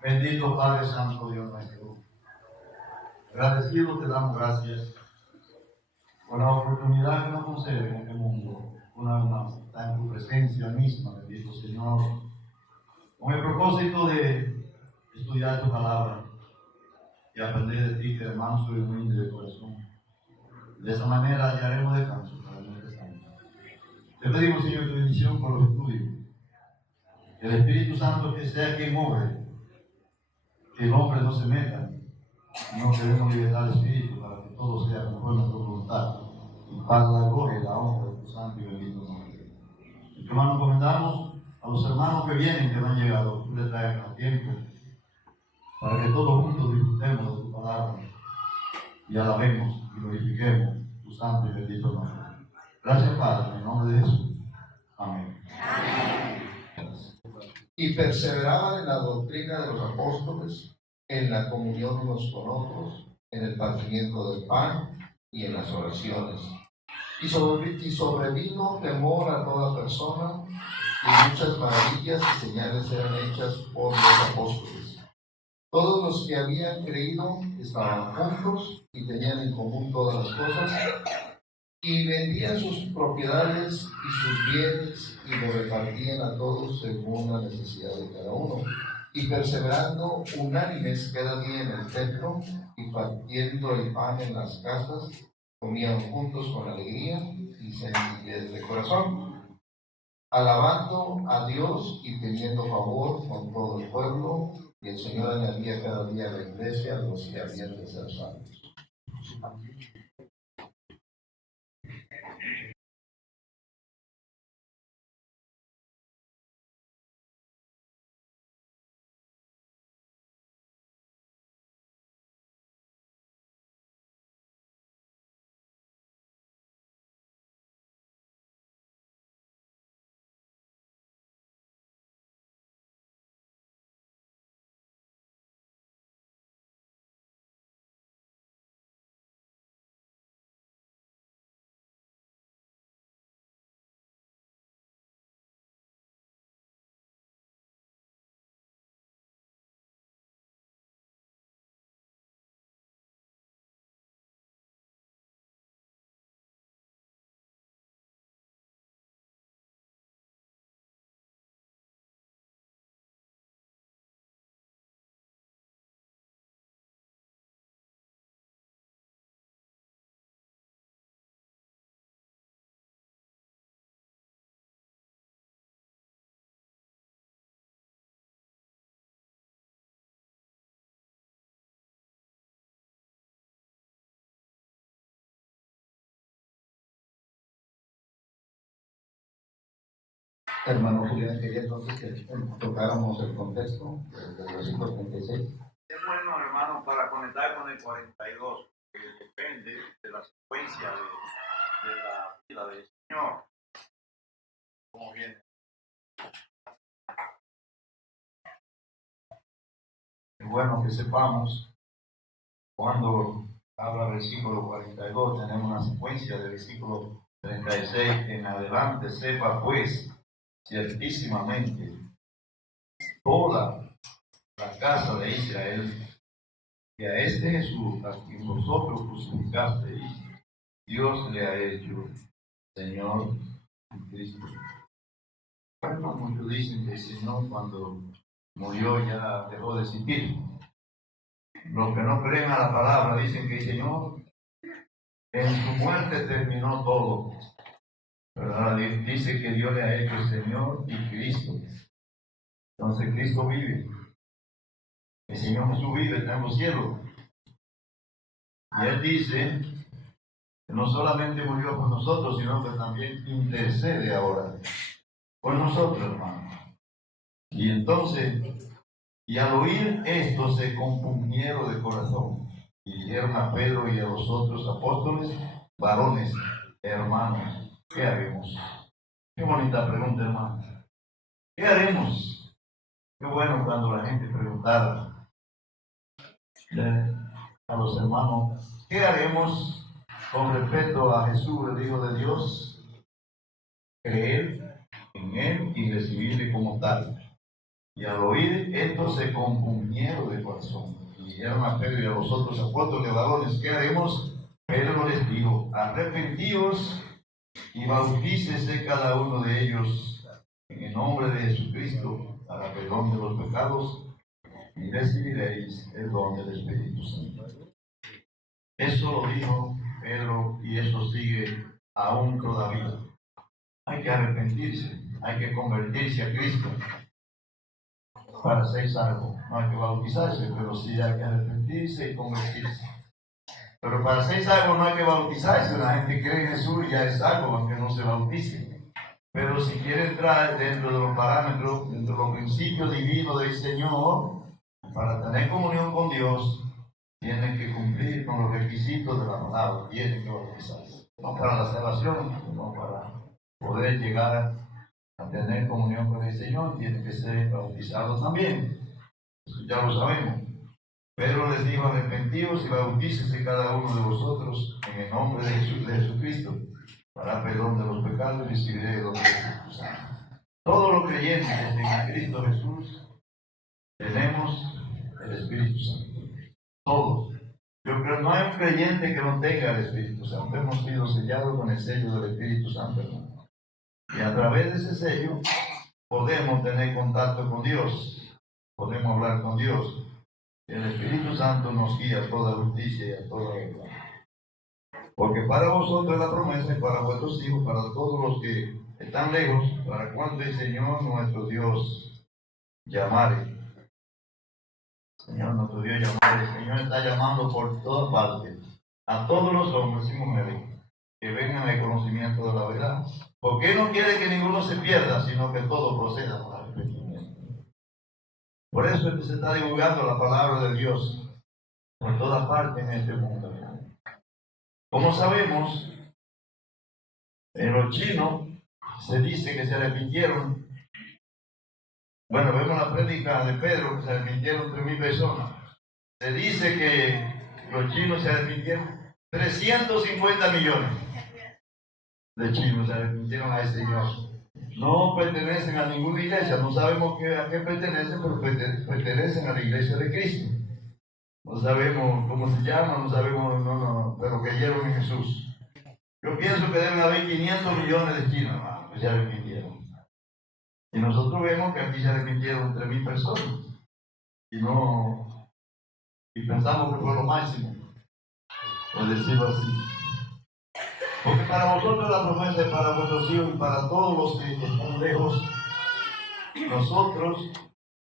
Bendito Padre Santo, Dios nuestro. Agradecido te damos gracias por la oportunidad que nos concede en este mundo, una vez más, estar en tu presencia misma, bendito Señor, con el propósito de estudiar tu palabra y aprender de ti, que eres manso y humilde de corazón. De esa manera hallaremos descanso para nuestra alma. Te pedimos, Señor, tu bendición por los estudios. Que el Espíritu Santo que sea quien obre, que el hombre no se meta. No queremos liberar al Espíritu para que todo sea conforme a tu voluntad. Y para la gloria y la honra de tu santo y bendito nombre. En tu mano encomendamos a los hermanos que vienen, que no han llegado. Tú les traigas a tiempo para que todos juntos disfrutemos de tu palabra y alabemos y glorifiquemos tu santo y bendito nombre. Gracias, Padre, en el nombre de Jesús. Amén. Y perseveraban en la doctrina de los apóstoles, en la comunión unos con otros, en el partimiento del pan y en las oraciones. Y sobrevino temor a toda persona, y muchas maravillas y señales eran hechas por los apóstoles. Todos los que habían creído estaban juntos y tenían en común todas las cosas, y vendían sus propiedades y sus bienes y lo repartían a todos según la necesidad de cada uno. Y perseverando unánimes cada día en el templo y partiendo el pan en las casas, comían juntos con alegría y sencillez de corazón, alabando a Dios y teniendo favor con todo el pueblo. Y el Señor añadía cada día a la iglesia a los que habían de ser salvos. Hermano Julián, quería entonces que tocáramos el contexto del versículo 36. Es bueno, hermano, para conectar con el 42, que depende de la secuencia de la vida del Señor. ¿Cómo viene? Es bueno que sepamos, cuando habla el versículo 42, tenemos una secuencia del versículo 36 en adelante. Sepa pues, ciertísimamente, toda la casa de Israel, que a este Jesús, a quien vosotros crucificasteis, Dios le ha hecho Señor y Cristo. Bueno, muchos dicen que el Señor, cuando murió, ya dejó de existir. Los que no creen a la palabra dicen que el Señor en su muerte terminó todo. ¿Verdad? Dice que Dios le ha hecho Señor y Cristo. Entonces Cristo vive. El Señor Jesús vive, está en los cielos. Y Él dice que no solamente murió por nosotros, sino que también intercede ahora por nosotros, hermanos. Y entonces, y al oír esto, se compungieron de corazón y dijeron a Pedro y a los otros apóstoles: varones, hermanos, ¿qué haremos? Qué bonita pregunta, hermano. ¿Qué haremos? Qué bueno cuando la gente preguntara a los hermanos: ¿qué haremos con respecto a Jesús, el Hijo de Dios? Creer en Él y recibirle como tal. Y al oír esto se compungieron de corazón. Y dijeron a Pedro y a los otros apóstoles varones, ¿qué haremos? Pedro les dijo, arrepentíos y bautícese cada uno de ellos en el nombre de Jesucristo para perdón de los pecados y recibiréis el don del Espíritu Santo. Eso lo dijo Pedro y eso sigue aún todavía. Hay que arrepentirse, hay que convertirse a Cristo para ser salvo. No hay que bautizarse, pero sí hay que arrepentirse y convertirse. Pero para ser salvo no hay que bautizarse. La gente cree en Jesús y ya es salvo, aunque no se bautice. Pero si quiere entrar dentro de los parámetros, dentro de los principios divinos del Señor, para tener comunión con Dios, tienen que cumplir con los requisitos de la palabra, tienen que bautizarse. No para la salvación, sino para poder llegar a tener comunión con el Señor, tienen que ser bautizados también. Eso ya lo sabemos. Pedro les dijo, arrepentíos y bautícese cada uno de vosotros en el nombre de Jesucristo, para perdón de los pecados y recibiréis el don del Espíritu Santo. Todos los creyentes en Cristo Jesús tenemos el Espíritu Santo. Todos. Yo creo que no hay un creyente que no tenga el Espíritu Santo. Hemos sido sellados con el sello del Espíritu Santo, hermano. Y a través de ese sello podemos tener contacto con Dios. Podemos hablar con Dios. El Espíritu Santo nos guía a toda justicia y a toda verdad. Porque para vosotros la promesa y para vuestros hijos, para todos los que están lejos, para cuando el Señor nuestro Dios llamare. Señor nuestro Dios llamare. El Señor está llamando por todas partes a todos los hombres y mujeres que vengan al conocimiento de la verdad. Porque Él no quiere que ninguno se pierda, sino que todo proceda por arrepentimiento. Por eso es que se está divulgando la palabra de Dios por todas partes en este mundo. Como sabemos, en los chinos se dice que se arrepintieron. Bueno, vemos la prédica de Pedro, que se arrepintieron 3,000 personas. Se dice que los chinos se arrepintieron 350 millones de chinos se arrepintieron al Señor. No pertenecen a ninguna iglesia, no sabemos a qué pertenecen, pero pertenecen a la iglesia de Cristo. No sabemos cómo se llama, no sabemos, pero creyeron en Jesús. Yo pienso que deben haber 500 millones de chinos, hermano, que se arrepintieron. Y nosotros vemos que aquí se arrepintieron 3,000 personas. Y pensamos que fue lo máximo, por decirlo así. Porque para vosotros la promesa es para vuestros hijos y para todos los que están lejos. Nosotros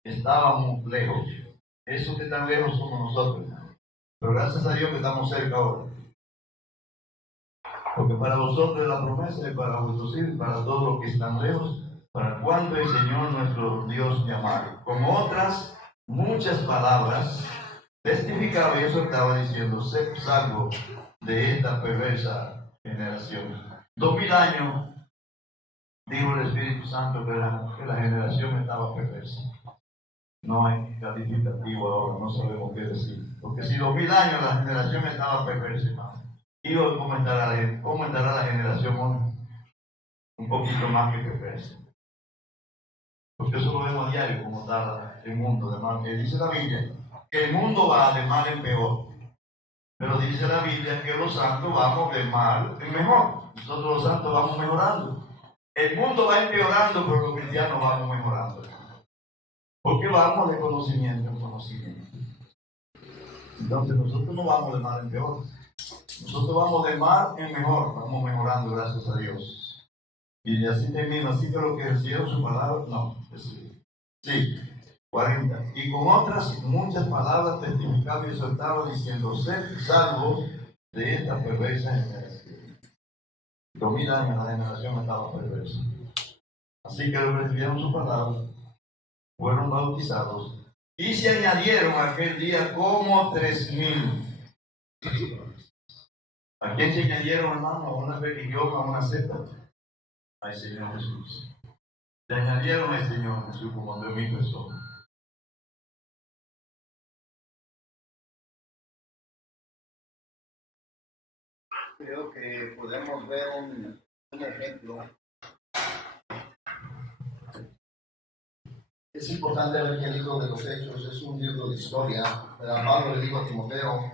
estábamos lejos. Esos que están lejos somos nosotros. Pero gracias a Dios que estamos cerca ahora. Porque para vosotros la promesa es para vuestros hijos y para todos los que están lejos, para cuando el Señor nuestro Dios llamare. Con otras muchas palabras, testificaba y exhortaba diciendo, sed salvos de esta perversa generación. 2000 años, dijo el Espíritu Santo que la generación estaba perversa. No hay calificativo ahora, no sabemos qué decir. Porque si 2000 años la generación estaba perversa, hermano, ¿y hoy cómo estará la generación hoy? Un poquito más que perversa. Porque eso lo vemos a diario, como está el mundo de mal. Que dice la Biblia que el mundo va de mal en peor. Pero dice la Biblia que los santos vamos de mal en mejor. Nosotros los santos vamos mejorando. El mundo va empeorando, pero los cristianos vamos mejorando. Porque vamos de conocimiento en conocimiento. Entonces nosotros no vamos de mal en peor. Nosotros vamos de mal en mejor. Vamos mejorando, gracias a Dios. Y así termina. Así que lo que recibieron su palabra, no. Sí. 40. Y con otras muchas palabras testificaba y exhortaba diciendo, sed salvos de esta perversa generación. 2000 años la generación estaba perversa. Así que recibieron su palabra, fueron bautizados y se añadieron aquel día como 3,000. ¿A quién se añadieron, hermano? ¿A una religión, a una secta? Al Señor Jesús. Se añadieron al Señor Jesús como 3,000 personas. Creo que podemos ver un ejemplo es importante ver que el libro de los Hechos es un libro de historia. Pablo le dijo a Timoteo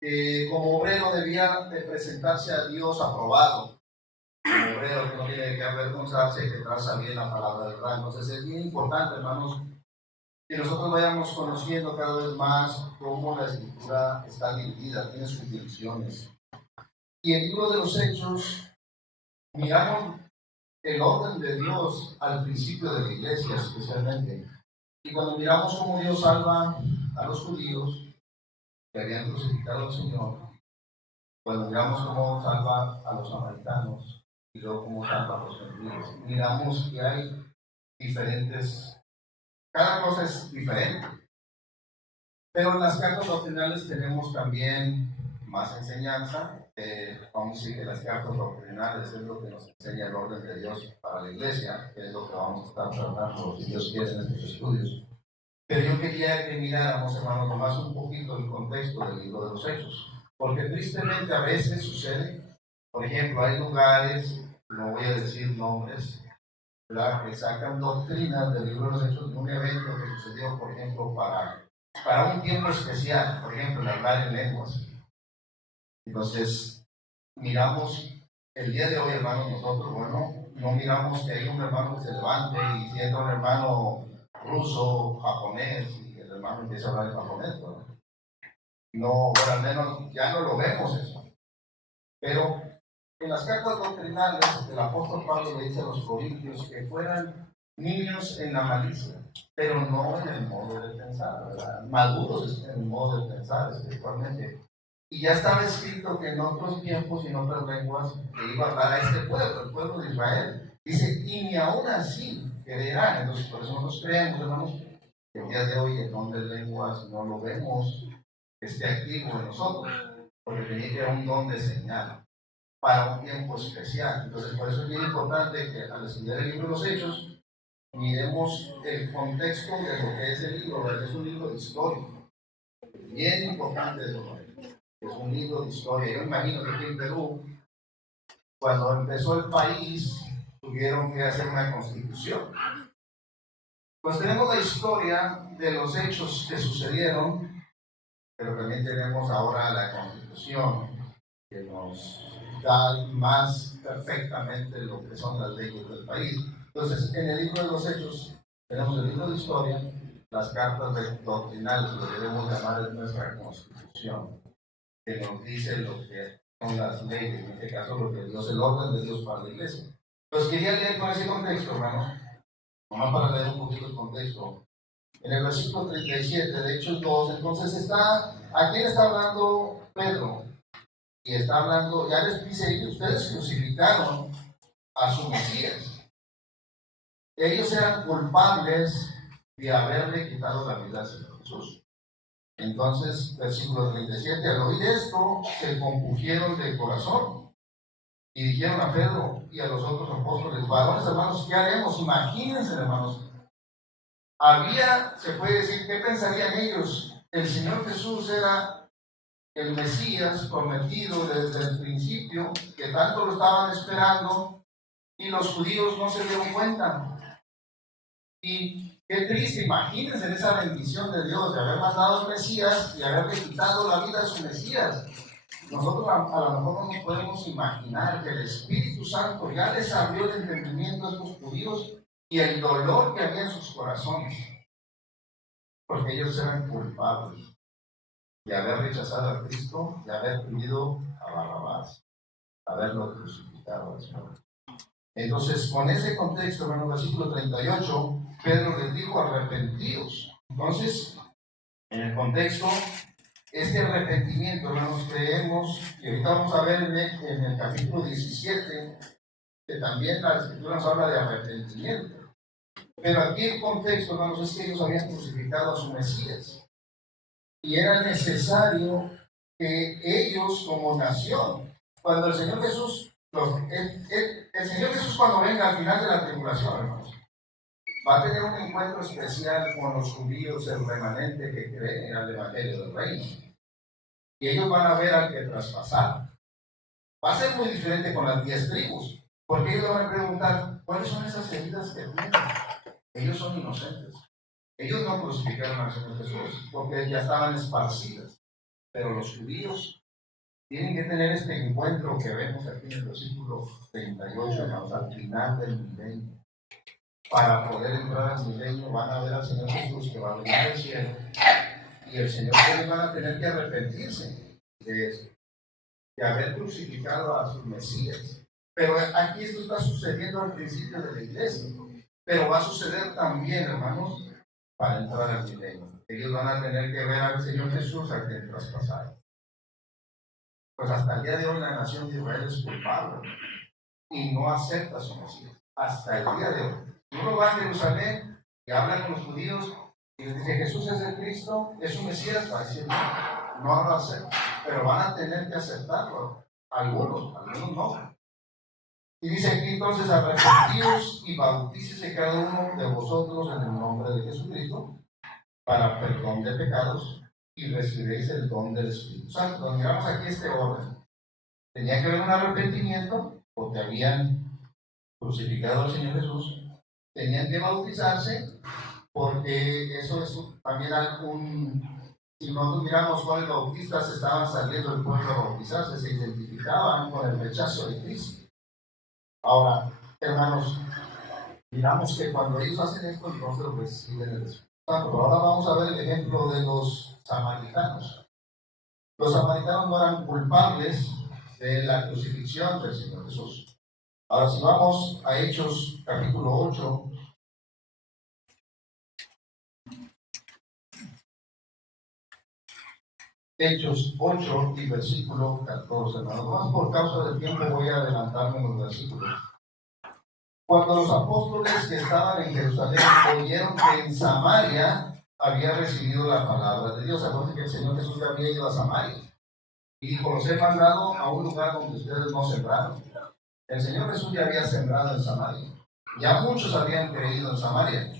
que como obrero debía de presentarse a Dios aprobado, como obrero que no tiene que avergonzarse y que traza bien la palabra de verdad. Entonces es bien importante, hermanos, que nosotros vayamos conociendo cada vez más cómo la Escritura está dividida, tiene sus divisiones. Y el libro de los Hechos, miramos el orden de Dios al principio de la iglesia especialmente. Y cuando miramos cómo Dios salva a los judíos que habían crucificado al Señor, cuando miramos cómo salva a los samaritanos y luego cómo salva a los gentiles, miramos que hay diferentes, cada cosa es diferente. Pero en las cartas doctrinales tenemos también más enseñanza. Vamos a decir que las cartas doctrinales es lo que nos enseña el orden de Dios para la iglesia, que es lo que vamos a estar tratando, si Dios quiere, en estos estudios. Pero yo quería que miráramos, hermanos, nomás un poquito el contexto del libro de los Hechos. Porque tristemente a veces sucede, por ejemplo, hay lugares, no voy a decir nombres, ¿verdad?, que sacan doctrinas del libro de los Hechos de un evento que sucedió, por ejemplo, para un tiempo especial, por ejemplo, el hablar en lenguas. Entonces, miramos el día de hoy, hermanos, nosotros, bueno, no miramos que hay un hermano que se levante y sienta un hermano ruso, japonés, y el hermano empieza a hablar en japonés, ¿verdad? No, bueno, al menos ya no lo vemos eso. Pero en las cartas doctrinales, el apóstol Pablo le dice a los corintios que fueran niños en la malicia, pero no en el modo de pensar, ¿verdad? Maduros en el modo de pensar espiritualmente. Y ya estaba escrito que en otros tiempos y en otras lenguas que iba a hablar a este pueblo, el pueblo de Israel. Dice, y ni aún así creerán. Entonces, por eso nosotros creemos, hermanos, que el día de hoy el don de lenguas no lo vemos que esté activo en nosotros, porque tenía que haber un don de señal para un tiempo especial. Entonces, por eso es bien importante que al estudiar el libro de los Hechos, miremos el contexto de lo que es el libro, porque es un libro de historia. Bien importante eso, es un libro de historia. Yo imagino que aquí en Perú, cuando empezó el país, tuvieron que hacer una constitución. Pues tenemos la historia de los hechos que sucedieron, pero también tenemos ahora la constitución que nos da más perfectamente lo que son las leyes del país. Entonces, en el libro de los hechos tenemos el libro de historia, las cartas doctrinales, lo que debemos llamar es nuestra constitución, que nos dice lo que son las leyes, en este caso lo que Dios, el orden de Dios para la iglesia. Entonces quería leer con ese contexto, hermanos, nomás para leer un poquito el contexto. En el versículo 37 de Hechos 2, entonces ¿a quién está hablando Pedro? Y está hablando, ya les dice, ustedes crucificaron a su Mesías. Ellos eran culpables de haberle quitado la vida al Señor Jesús. Entonces, versículo 37, al oír esto, se compusieron de corazón y dijeron a Pedro y a los otros apóstoles, varones hermanos, ¿qué haremos? Imagínense, hermanos, se puede decir, ¿qué pensarían ellos? El Señor Jesús era el Mesías prometido desde el principio, que tanto lo estaban esperando, y los judíos no se dieron cuenta. Y qué triste, imagínense esa bendición de Dios, de haber mandado al Mesías y haberle quitado la vida a su Mesías. Nosotros a lo mejor no nos podemos imaginar que el Espíritu Santo ya les abrió el entendimiento a estos judíos y el dolor que había en sus corazones, porque ellos eran culpables de haber rechazado a Cristo, de haber pedido a Barrabás, haberlo crucificado al Señor. Entonces, con ese contexto, en el versículo 38, Pedro les dijo, arrepentidos. Entonces, en el contexto, este arrepentimiento, hermanos, creemos, y ahorita vamos a ver en el capítulo 17, que también la Escritura nos habla de arrepentimiento. Pero aquí el contexto, hermanos, es que ellos habían crucificado a su Mesías. Y era necesario que ellos, como nación, cuando el Señor Jesús, el Señor Jesús cuando venga al final de la tribulación, hermanos, va a tener un encuentro especial con los judíos, el remanente que cree en el Evangelio del Reino. Y ellos van a ver al que traspasaron. Va a ser muy diferente con las 10 tribus, porque ellos van a preguntar, ¿cuáles son esas heridas que tienen? Ellos son inocentes. Ellos no crucificaron al Señor Jesús porque ya estaban esparcidas. Pero los judíos tienen que tener este encuentro que vemos aquí en el versículo 38, hermanos, al final del milenio. Para poder entrar al milenio van a ver al Señor Jesús que va a venir del cielo y el Señor ellos van a tener que arrepentirse de haber crucificado a sus Mesías. Pero aquí esto está sucediendo al principio de la iglesia, pero va a suceder también, hermanos, para entrar al milenio. Ellos van a tener que ver al Señor Jesús al que traspasaron. Pues hasta el día de hoy la nación de Israel es culpable y no acepta a su Mesías. Hasta el día de hoy. Uno va a Jerusalén y habla con los judíos y les dice: Jesús es el Cristo, es un Mesías. Va a decir: no lo acepta, pero van a tener que aceptarlo. Algunos no. Y dice aquí entonces: arrepentíos y bautícese cada uno de vosotros en el nombre de Jesucristo para perdón de pecados y recibiréis el don del Espíritu Santo. Entonces, miramos aquí este orden. Tenía que haber un arrepentimiento porque habían crucificado al Señor Jesús. Tenían que bautizarse porque eso es también si nosotros miramos cuáles bautistas estaban saliendo del pueblo a bautizarse, se identificaban con el rechazo de Cristo. Ahora, hermanos, miramos que cuando ellos hacen esto, entonces reciben el Espíritu Santo. Pero ahora vamos a ver el ejemplo de los samaritanos. Los samaritanos no eran culpables de la crucifixión del Señor Jesús. Ahora, si vamos a Hechos capítulo 8, Hechos 8 y versículo 14. Nada más por causa del tiempo voy a adelantarme en los versículos. Cuando los apóstoles que estaban en Jerusalén oyeron que en Samaria había recibido la palabra de Dios, acuérdense que el Señor Jesús ya había ido a Samaria y dijo: los he mandado a un lugar donde ustedes no sembraron. El Señor Jesús ya había sembrado en Samaria. Ya muchos habían creído en Samaria.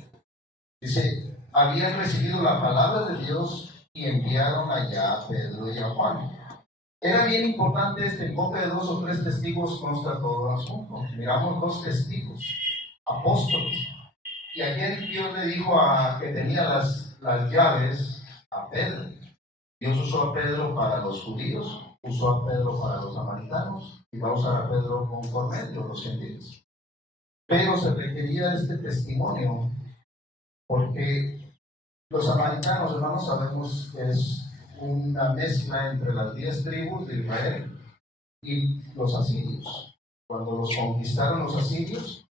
Dice: habían recibido la palabra de Dios y enviaron allá a Pedro y a Juan. Era bien importante en boca de 2 o 3 testigos consta todo el asunto. Miramos 2 testigos, apóstoles. Y aquí Dios le dijo que tenía las llaves a Pedro. Dios usó a Pedro para los judíos, usó a Pedro para los samaritanos y va a usar a Pedro con Cornelio, los gentiles. Pero se requería este testimonio porque los samaritanos, hermanos, sabemos que es una mezcla entre las 10 tribus de Israel y los asirios. Cuando los conquistaron los asirios,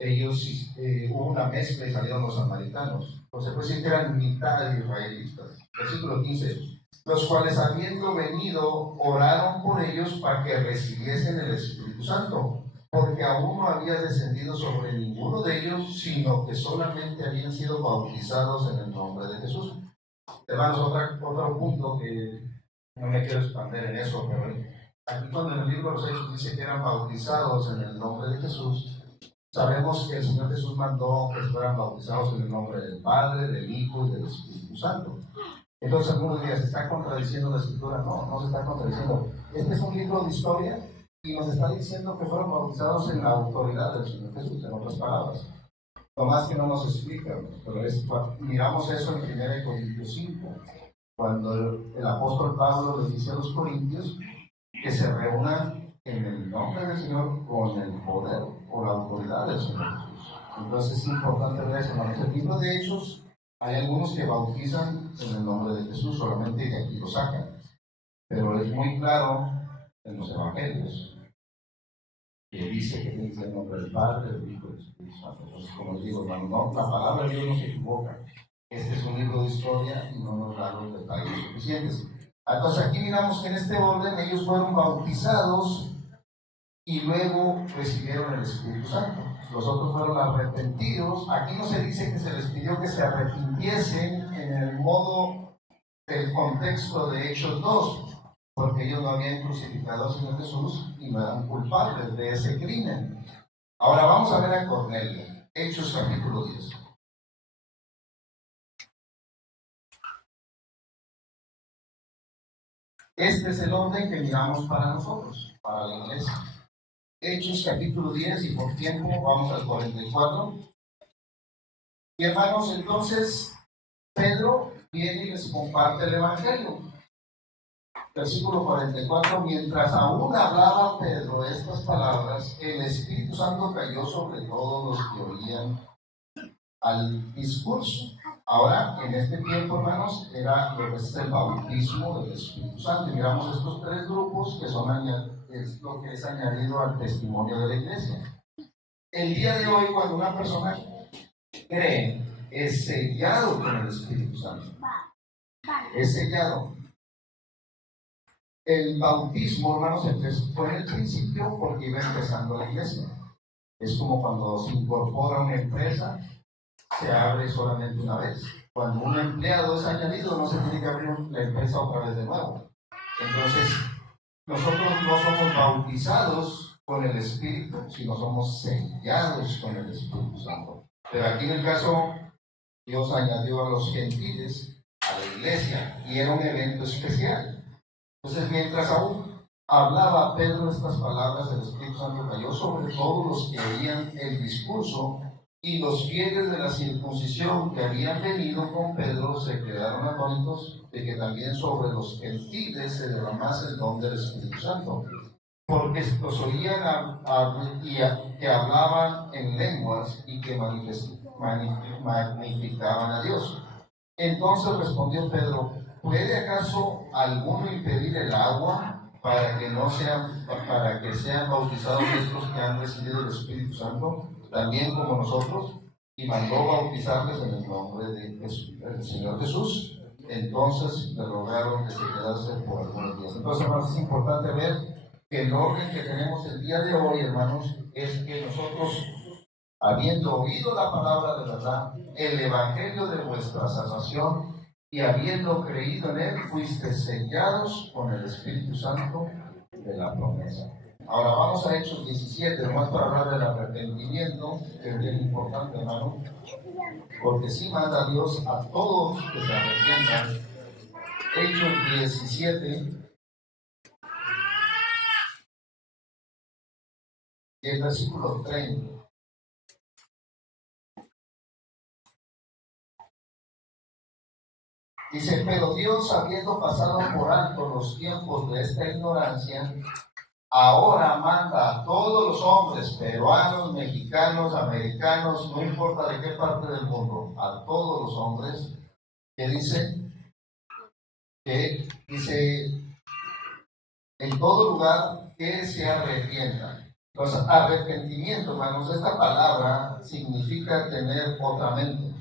hubo una mezcla y salieron los samaritanos. Entonces, pues sí que eran mitad de israelitas. Versículo 15. Los cuales, habiendo venido, oraron por ellos para que recibiesen el Espíritu Santo, porque aún no había descendido sobre ninguno de ellos, sino que solamente habían sido bautizados en el nombre de Jesús. Hermanos, otro punto que no me quiero expandir en eso, pero aquí cuando en el libro de los Hechos dice que eran bautizados en el nombre de Jesús, sabemos que el Señor Jesús mandó que fueran bautizados en el nombre del Padre, del Hijo y del Espíritu Santo. Entonces algunos días, ¿se está contradiciendo la Escritura? No, no se está contradiciendo. Este es un libro de historia y nos está diciendo que fueron bautizados en la autoridad del Señor Jesús, en otras palabras. Lo más que no nos explica, pero miramos eso en 1 Corintios 5, cuando el apóstol Pablo le dice a los corintios que se reúnan en el nombre del Señor con el poder o la autoridad del Señor Jesús. Entonces es importante ver eso. En el libro de Hechos hay algunos que bautizan en el nombre de Jesús solamente y de aquí lo sacan, pero es muy claro en los evangelios que dice que tiene el nombre del Padre, del Hijo y del Espíritu Santo. Entonces, como les digo, hermano, no, la palabra de Dios no se equivoca. Este es un libro de historia y no nos da los detalles suficientes. Entonces aquí miramos que en este orden ellos fueron bautizados y luego recibieron el Espíritu Santo. Los otros fueron arrepentidos. Aquí no se dice que se les pidió que se arrepintiesen en el modo del contexto de Hechos 2, porque ellos no habían crucificado al Señor Jesús y no eran culpables de ese crimen. Ahora vamos a ver a Cornelio, Hechos capítulo 10. Este es el orden que miramos para nosotros, para la iglesia. Hechos capítulo 10 y por tiempo vamos al 44. Y hermanos, entonces Pedro viene y les comparte el Evangelio. Versículo 44, mientras aún hablaba Pedro estas palabras, el Espíritu Santo cayó sobre todos los que oían al discurso. Ahora, en este tiempo, hermanos, era lo que es el bautismo del Espíritu Santo. Y miramos estos tres grupos que son es lo que es añadido al testimonio de la iglesia. El día de hoy, cuando una persona cree, es sellado con el Espíritu Santo. Es sellado. El bautismo, hermanos, fue en el principio porque iba empezando la iglesia. Es como cuando se incorpora una empresa, se abre solamente una vez. Cuando un empleado es añadido, no se tiene que abrir la empresa otra vez de nuevo. Entonces, nosotros no somos bautizados con el Espíritu, sino somos sellados con el Espíritu Santo. Pero aquí en el caso, Dios añadió a los gentiles a la iglesia y era un evento especial. Entonces, mientras aún hablaba Pedro estas palabras, el Espíritu Santo cayó sobre todos los que oían el discurso, y los fieles de la circuncisión que habían venido con Pedro se quedaron atónitos de que también sobre los gentiles se derramase el don del Espíritu Santo, porque los oían que hablaban en lenguas y que magnificaban a Dios. Entonces respondió Pedro: ¿puede acaso alguno impedir el agua para que sean bautizados estos que han recibido el Espíritu Santo, también como nosotros? Y mandó bautizarles en el nombre del Señor Jesús. Entonces le rogaron que se quedase por algunos días. Entonces, hermanos, es importante ver que el orden que tenemos el día de hoy, hermanos, es que nosotros, habiendo oído la palabra de verdad, el evangelio de vuestra salvación, y habiendo creído en él, fuiste sellados con el Espíritu Santo de la promesa. Ahora vamos a Hechos 17, nomás para hablar del arrepentimiento, que es bien importante, hermano, porque sí manda Dios a todos que se arrepientan. Hechos 17, y el versículo 30. Dice: pero Dios, habiendo pasado por alto los tiempos de esta ignorancia, ahora manda a todos los hombres, peruanos, mexicanos, americanos, no importa de qué parte del mundo, a todos los hombres, que dice en todo lugar que se arrepientan. Entonces, arrepentimiento, hermanos, esta palabra significa tener otra mente.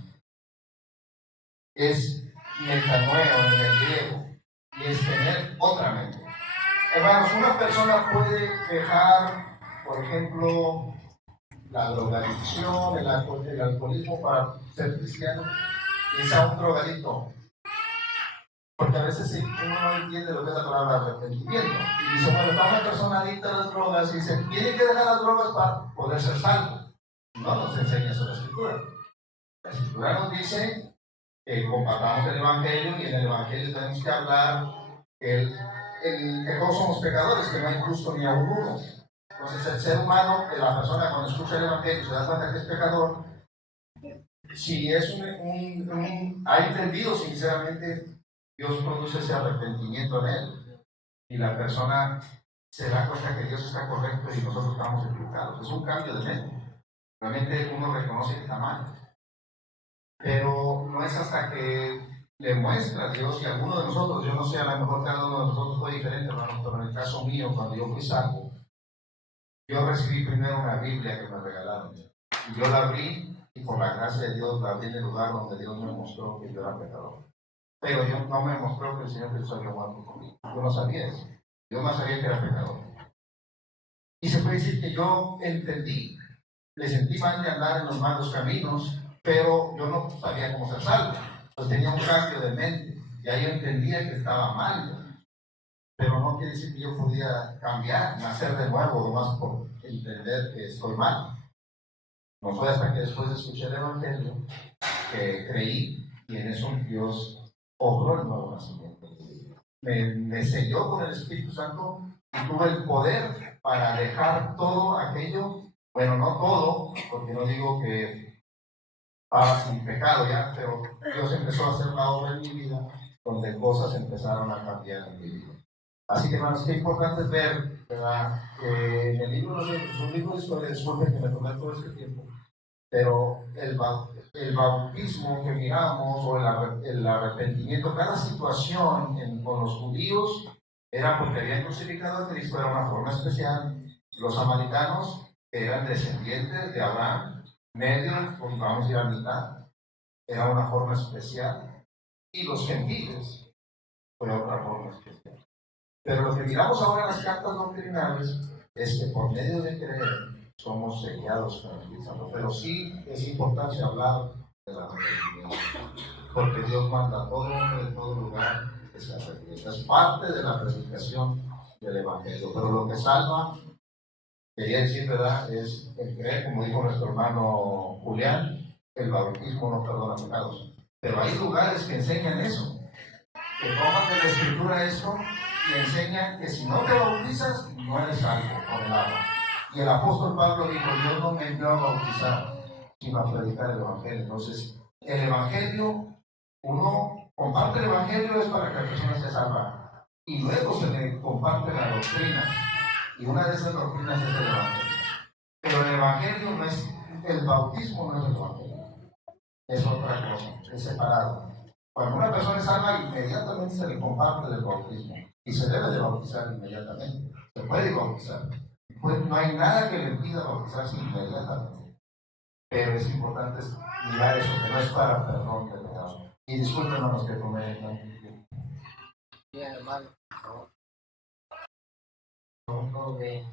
Es metanoeo en el griego, y es tener otra mente. Hermanos, una persona puede dejar, por ejemplo, la drogadicción, el alcoholismo para ser cristiano, y sea un drogadicto. Porque a veces uno no entiende lo que es la palabra arrepentimiento. Y dice: bueno, está una persona adicta a las drogas y dice, tiene que dejar las drogas para poder ser salvo. No nos enseña eso la Escritura. La Escritura nos dice que compartamos el Evangelio, y en el Evangelio tenemos que hablar que todos somos pecadores, que no hay justo ni aún uno. Entonces, el ser humano, la persona cuando escucha el Evangelio se da cuenta que es pecador, si ha entendido sinceramente, Dios produce ese arrepentimiento en él, y la persona se da cuenta que Dios está correcto y nosotros estamos equivocados. Es un cambio de mente. Realmente uno reconoce que está mal, pero no es hasta que le muestra a Dios, y alguno de nosotros, yo no sé, a lo mejor cada uno de nosotros fue diferente, hermano, pero en el caso mío, cuando yo fui salvo, yo recibí primero una Biblia que me regalaron, y yo la abrí, y por la gracia de Dios la abrí en el lugar donde Dios me mostró que yo era pecador. Pero Dios no me mostró que el Señor Jesús había muerto conmigo. Yo no sabía eso. Yo no sabía que era pecador. Y se puede decir que yo entendí, le sentí mal de andar en los malos caminos, pero yo no sabía cómo ser salvo. Entonces tenía un cambio de mente. Ya yo entendía que estaba mal. Pero no quiere decir que yo podía cambiar, nacer de nuevo, nomás por entender que estoy mal. No fue hasta que después escuché el Evangelio que creí, y en eso Dios obró el nuevo nacimiento. Me selló con el Espíritu Santo y tuve el poder para dejar todo aquello, bueno, no todo, porque no digo que sin pecado ya, pero Dios empezó a hacer una obra en mi vida donde cosas empezaron a cambiar en mi vida. Así que, hermanos, qué importante es ver, ¿verdad? En el libro, es un libro de historia, disculpen que me tomé todo este tiempo, pero el bautismo que miramos o el arrepentimiento, cada situación con los judíos era porque habían crucificado a Cristo, era una forma especial. Los samaritanos eran descendientes de Abraham, medios, pues vamos a ir a mitad, era una forma especial. Y los gentiles fue otra forma especial. Pero lo que miramos ahora en las cartas doctrinales es que por medio de creer somos sellados con el Espíritu Santo. Pero sí es importante hablar de la arrepentimiento, porque Dios manda a todo hombre de todo lugar que se arrepienta. Es parte de la predicación del Evangelio. Pero lo que salva, quería decir, ¿verdad?, es el creer, como dijo nuestro hermano Julián, el bautismo no perdona pecados. Pero hay lugares que enseñan eso, que toman de la Escritura eso y enseñan que si no te bautizas, no eres salvo con el agua. Y el apóstol Pablo dijo: Dios no me envió a bautizar, sino a predicar el Evangelio. Entonces, el Evangelio, uno comparte el Evangelio es para que la persona se salva. Y luego se le comparte la doctrina. Y una de esas doctrinas es el Evangelio. Pero el Evangelio no es, el bautismo no es el Evangelio. Es otra cosa, es separado. Cuando una persona es salva, inmediatamente se le comparte del bautismo. Y se debe de bautizar inmediatamente. Se puede bautizar. Pues no hay nada que le impida bautizarse inmediatamente. Pero es importante mirar eso, que no es para perdón de pecados. Y disculpen, hermanos, que tomé. Bien, hermano, por favor. Un poco de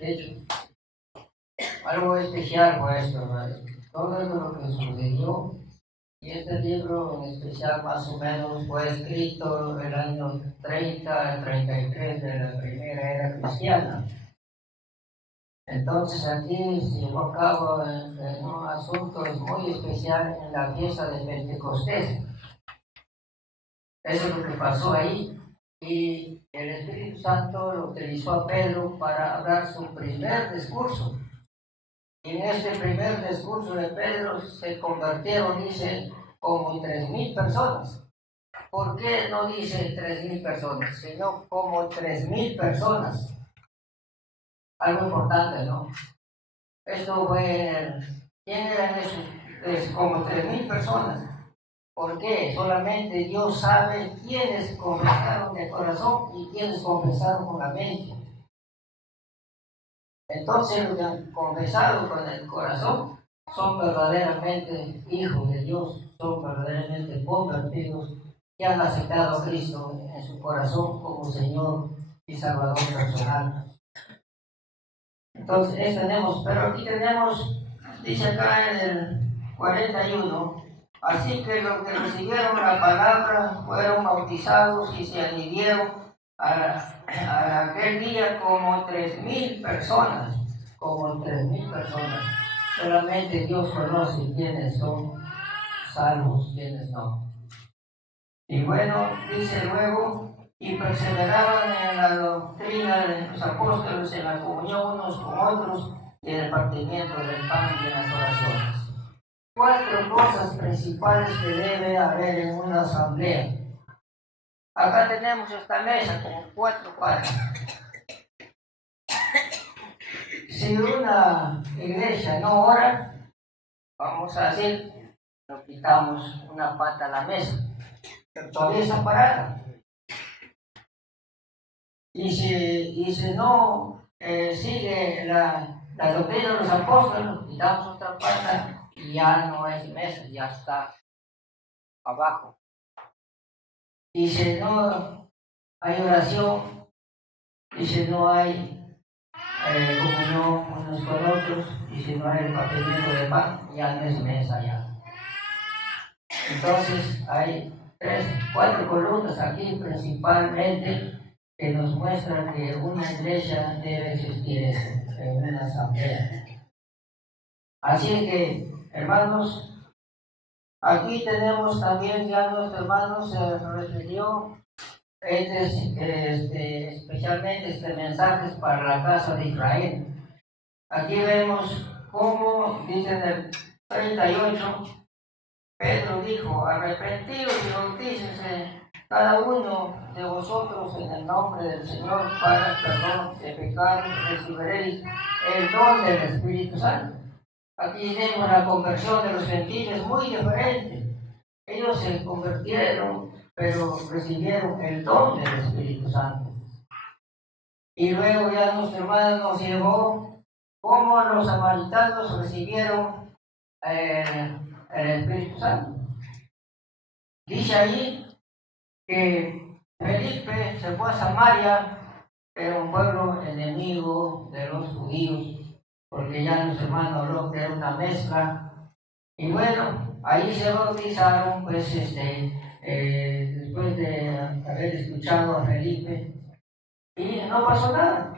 hecho, algo especial fue esto, hermano. Todo lo que sucedió, y este libro en especial más o menos fue escrito en el año 30 al 33 de la primera era cristiana. Entonces aquí se llevó a cabo en un asunto muy especial en la fiesta de Pentecostés. Eso es lo que pasó ahí. Y el Espíritu Santo lo utilizó a Pedro para hablar su primer discurso. Y en este primer discurso de Pedro se convirtieron, dice, como 3,000 personas. ¿Por qué no dice 3,000 personas, sino como 3,000 personas? Algo importante, ¿no? Esto fue, ¿quién eran esos? Es como 3,000 personas. ¿Por qué? Solamente Dios sabe quiénes confesaron de corazón y quiénes confesaron con la mente. Entonces los que han confesado con el corazón son verdaderamente hijos de Dios, son verdaderamente convertidos y han aceptado a Cristo en su corazón como Señor y Salvador personal. Entonces, pero aquí tenemos, dice acá en el 41, así que los que recibieron la palabra fueron bautizados y se añadieron a aquel día como 3,000 personas, como 3,000 personas. Solamente Dios conoce quiénes son salvos, quiénes no. Y bueno, dice luego, y perseveraban en la doctrina de los apóstoles, en la comunión unos con otros y en el partimiento del pan y en las oraciones. 4 cosas principales que debe haber en una asamblea. Acá tenemos esta mesa con 4 patas. Si una iglesia no ora, vamos a decir, nos quitamos una pata a la mesa, pero todavía está parada. Y si no sigue la doctrina de los apóstoles, quitamos otra pata y ya no es mesa, ya está abajo. Y si no hay oración, y si no hay comunión unos con otros, y si no hay el partimiento de pan, ya no es mesa ya. Entonces hay 4 columnas aquí principalmente que nos muestran que una iglesia debe existir en una asamblea. Así que, hermanos, aquí tenemos también, ya nuestro hermano se refirió especialmente este mensaje es para la casa de Israel. Aquí vemos cómo, dice en el 38, Pedro dijo: arrepentidos y bautícense cada uno de vosotros en el nombre del Señor para el perdón de pecados, recibiréis el don del Espíritu Santo. Aquí tenemos la conversión de los gentiles muy diferente. Ellos se convirtieron, pero recibieron el don del Espíritu Santo. Y luego ya nuestro hermano nos llevó cómo los samaritanos recibieron el Espíritu Santo. Dice ahí que Felipe se fue a Samaria, era un pueblo enemigo de los judíos, porque ya nuestro hermano habló que era una mezcla. Y bueno, ahí se bautizaron, pues, después de haber escuchado a Felipe, y no pasó nada.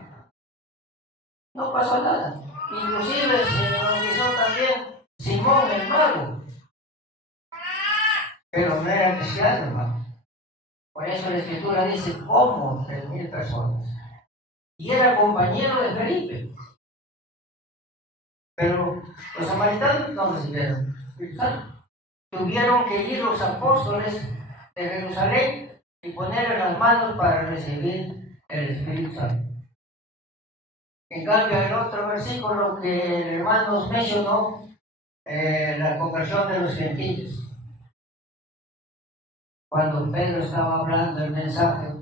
No pasó nada. Inclusive se bautizó también Simón el mago, pero no era cristiano, hermano. Por eso la Escritura dice como 3,000 personas. Y era compañero de Felipe. Pero los samaritanos no recibieron Espíritu Santo. Tuvieron que ir los apóstoles de Jerusalén y ponerle las manos para recibir el Espíritu Santo. En cambio, el otro versículo que el hermano nos mencionó, la conversión de los gentiles. Cuando Pedro estaba hablando el mensaje,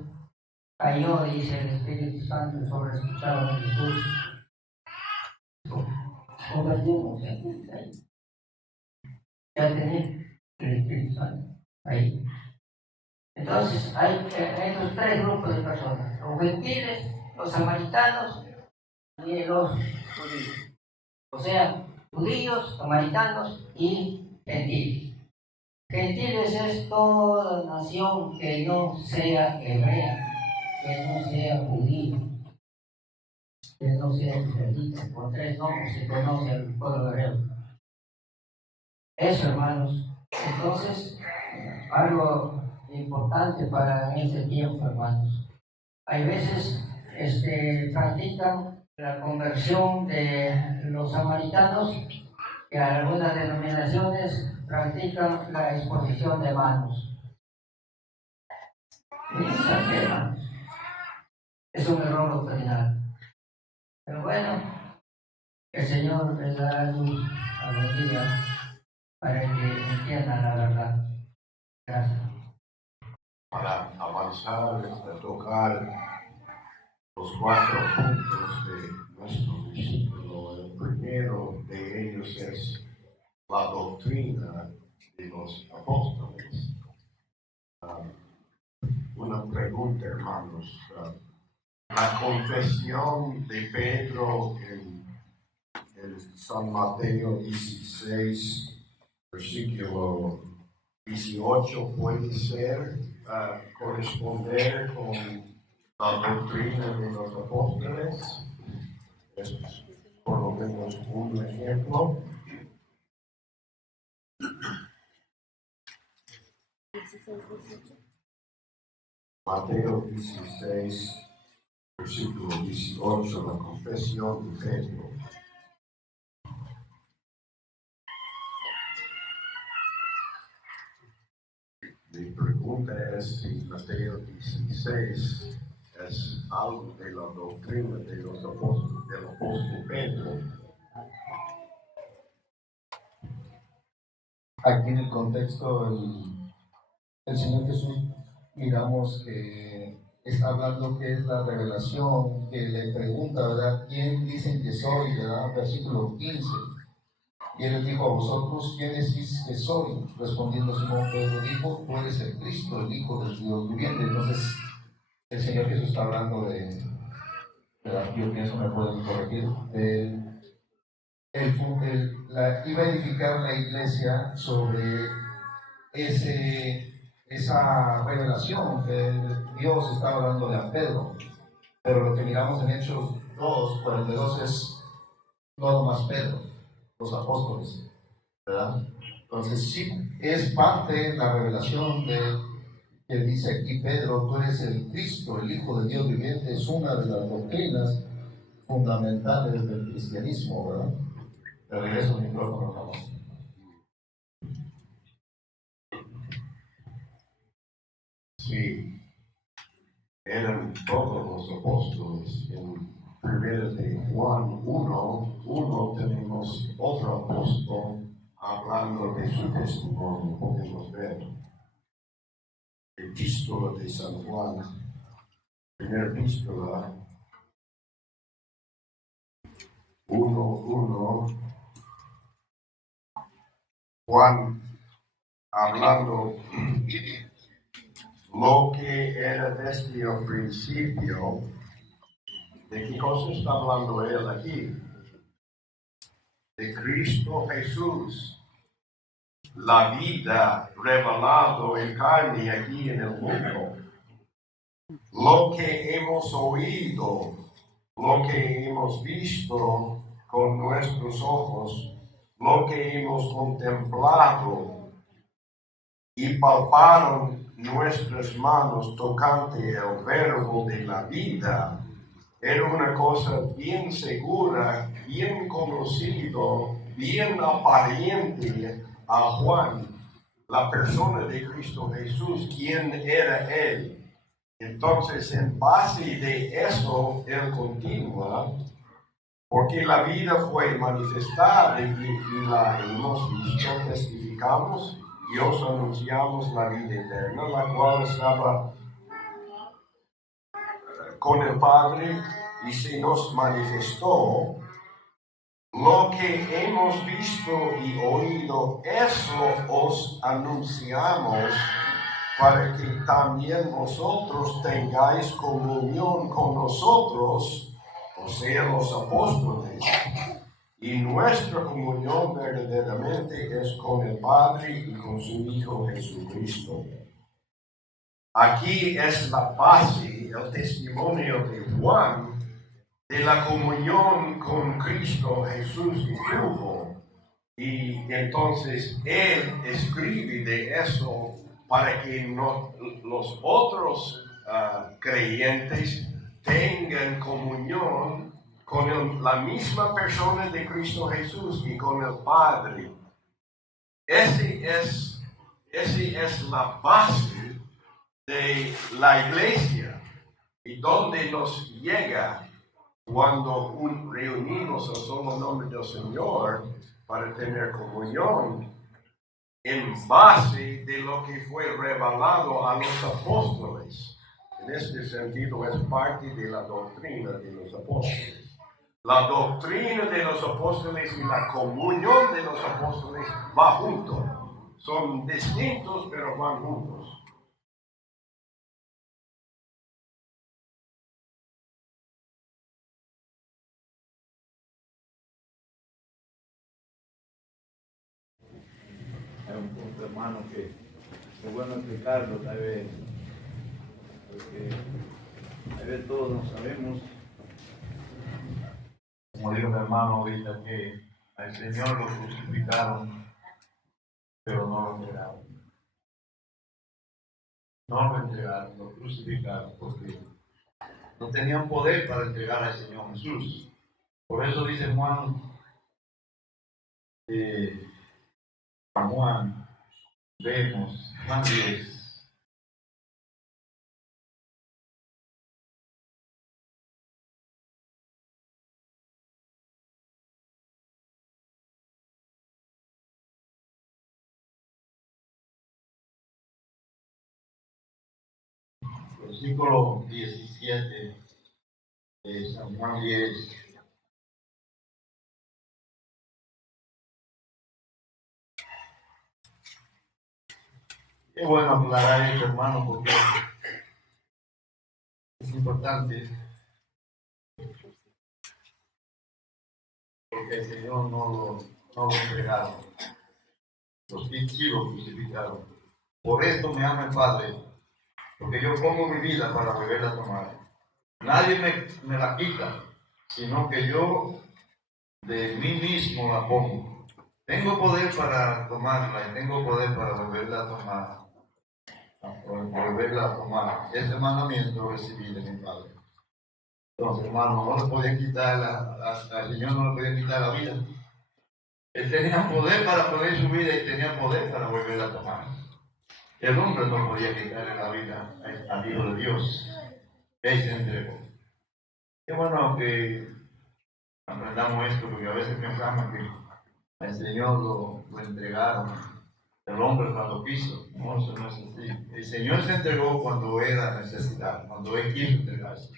cayó, dice, el Espíritu Santo sobre escucharon a Jesús. Convertimos gentiles ahí. Ya tenía el Espíritu Santo ahí. Entonces, hay estos tres grupos de personas: los gentiles, los samaritanos y los judíos. O sea, judíos, samaritanos y gentiles. Gentiles es toda nación que no sea hebrea, que no sea judío, que no sea israelita. Por tres nombres se conoce al pueblo hebreo. Eso, hermanos. Entonces, algo importante para este tiempo, hermanos. Hay veces practican la conversión de los samaritanos, que algunas denominaciones practican la exposición de manos. Hermanos, es un error doctrinal. Pero bueno, el Señor les dará luz a los días para que entiendan la verdad. Gracias. Para avanzar, tocar los 4 puntos de nuestro discípulo. El primero de ellos es la doctrina de los apóstoles. Una pregunta, hermanos. La confesión de Pedro en San Mateo 16, versículo 18, puede ser corresponder con la doctrina de los apóstoles. Es por lo menos un ejemplo. Mateo 16, versículo 18, la confesión de Pedro. Mi pregunta es si Mateo 16 es algo de la doctrina de los apóstoles, del apóstol Pedro. Aquí en el contexto, el Señor Jesús, miramos que está hablando que es la revelación, que le pregunta, ¿verdad?, ¿quién dicen que soy? ¿Verdad? Versículo 15. Y él les dijo: a vosotros, ¿quién decís que soy? Respondiendo Simón Pedro dijo: tú eres el Cristo, el Hijo del Dios viviente. Entonces, el Señor Jesús está hablando de yo pienso, me pueden corregir, iba a edificar la iglesia sobre esa revelación que Dios estaba dándole a Pedro. Pero lo que miramos en Hechos 2:42 es no nomás Pedro, los apóstoles, ¿verdad? Entonces sí, es parte de la revelación que dice aquí Pedro: tú eres el Cristo, el Hijo del Dios viviente. Es una de las doctrinas fundamentales del cristianismo, ¿verdad? De regreso al micrófono, hermano. Sí, eran todos los apóstoles. En 1 de Juan 1 tenemos otro apóstol hablando de su testimonio. Podemos ver Epístola de San Juan, primera epístola 1:1. Juan hablando lo que era desde el principio. ¿De qué cosa está hablando él aquí? De Cristo Jesús, la vida revelado en carne aquí en el mundo. Lo que hemos oído, lo que hemos visto con nuestros ojos, lo que hemos contemplado y palparon nuestras manos tocante el verbo de la vida, era una cosa bien segura, bien conocido, bien aparente a Juan, la persona de Cristo Jesús, quién era él. Entonces, en base de eso, él continúa, porque la vida fue manifestada y la hemos visto, testificamos y os anunciamos la vida eterna, la cual estaba con el Padre y se nos manifestó. Lo que hemos visto y oído, eso os anunciamos, para que también vosotros tengáis comunión con nosotros, o sea, los apóstoles. Y nuestra comunión verdaderamente es con el Padre y con su Hijo Jesucristo. Aquí es la base, el testimonio de Juan, de la comunión con Cristo Jesús que tuvo. Y entonces él escribe de eso para que los otros creyentes tengan comunión con la misma persona de Cristo Jesús y con el Padre. Esa es la base de la iglesia y donde nos llega cuando reunimos el solo nombre del Señor para tener comunión en base de lo que fue revelado a los apóstoles. En este sentido es parte de la doctrina de los apóstoles. La doctrina de los apóstoles y la comunión de los apóstoles va juntos. Son distintos, pero van juntos. Hay un punto, hermano, que es bueno explicarlo, tal vez, porque tal vez todos no sabemos. Como dijo mi hermano ahorita, que al Señor lo crucificaron, pero no lo entregaron. No lo entregaron, lo crucificaron, porque no tenían poder para entregar al Señor Jesús. Por eso dice Juan, Juan 10. Versículo 17 de San Juan 10. Qué bueno aclarar esto, hermano, porque es importante. Porque el Señor no lo entregaron. Los que sí lo crucificaron. Por esto me ama el Padre, porque yo pongo mi vida para volverla a tomar. Nadie me la quita, sino que yo de mí mismo la pongo. Tengo poder para tomarla y tengo poder para volverla a tomar. Ese mandamiento lo recibí de mi Padre. Entonces, hermano, no le podían quitar al Señor no le podían quitar la vida. Él tenía poder para poner su vida y tenía poder para volverla a tomar. El hombre no podía quitarle la vida al Hijo de Dios. Él se entregó. Qué bueno que aprendamos esto, porque a veces pensamos que al Señor lo entregaron. El hombre cuando quiso. No, eso no es así. El Señor se entregó cuando era necesidad, cuando Él quiso entregarse.